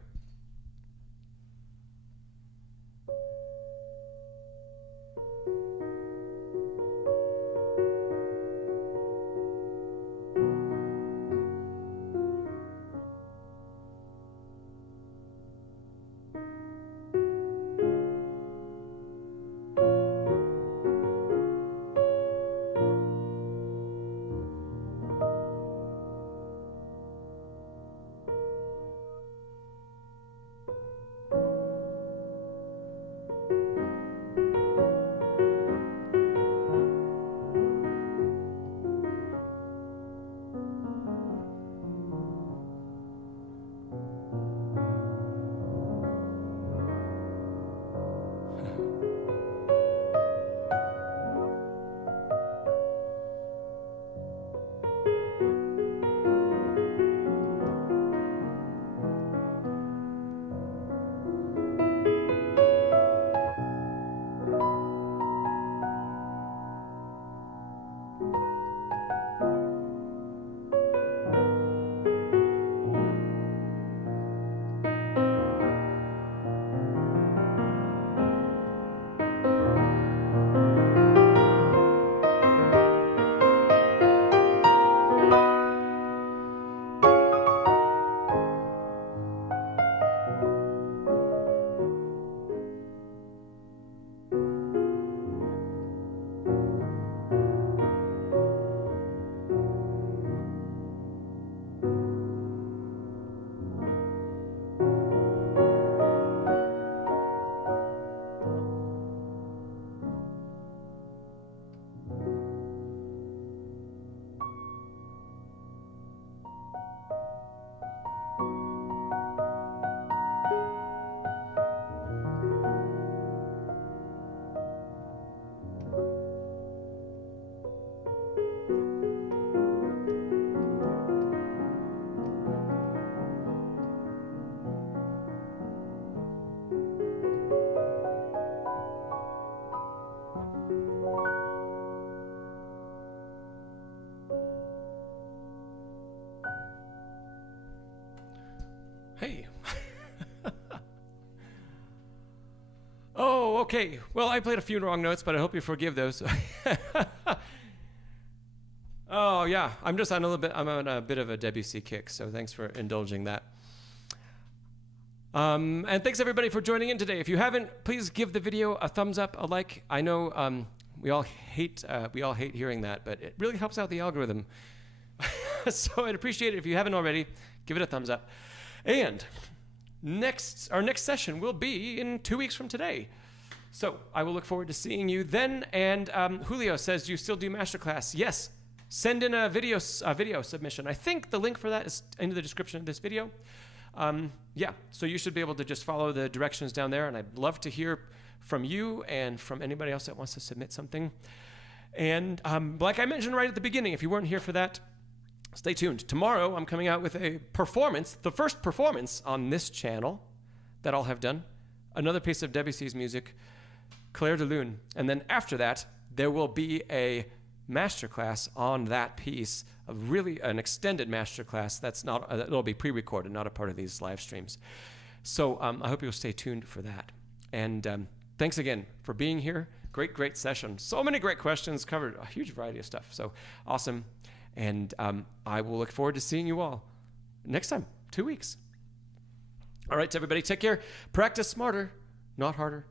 Okay, well, I played a few wrong notes, but I hope you forgive those. Oh yeah, I'm on a bit of a Debussy kick, so thanks for indulging that. And thanks everybody for joining in today. If you haven't, please give the video a thumbs up, a like. I know we all hate hearing that, but it really helps out the algorithm. So I'd appreciate it if you haven't already. Give it a thumbs up. And our next session will be in 2 weeks from today. So I will look forward to seeing you then. And Julio says, do you still do masterclass? Yes. Send in a video submission. I think the link for that is in the description of this video. Yeah, so you should be able to just follow the directions down there, and I'd love to hear from you and from anybody else that wants to submit something. And like I mentioned right at the beginning, if you weren't here for that, stay tuned. Tomorrow I'm coming out with a performance, the first performance on this channel that I'll have done. Another piece of Debussy's music, Clair de Lune. And then after that, there will be a masterclass on that piece, of really an extended masterclass that's not, it'll be pre-recorded, not a part of these live streams. So I hope you'll stay tuned for that. And thanks again for being here. Great session. So many great questions, covered a huge variety of stuff. So awesome. And I will look forward to seeing you all next time, 2 weeks. All right, everybody, take care. Practice smarter, not harder.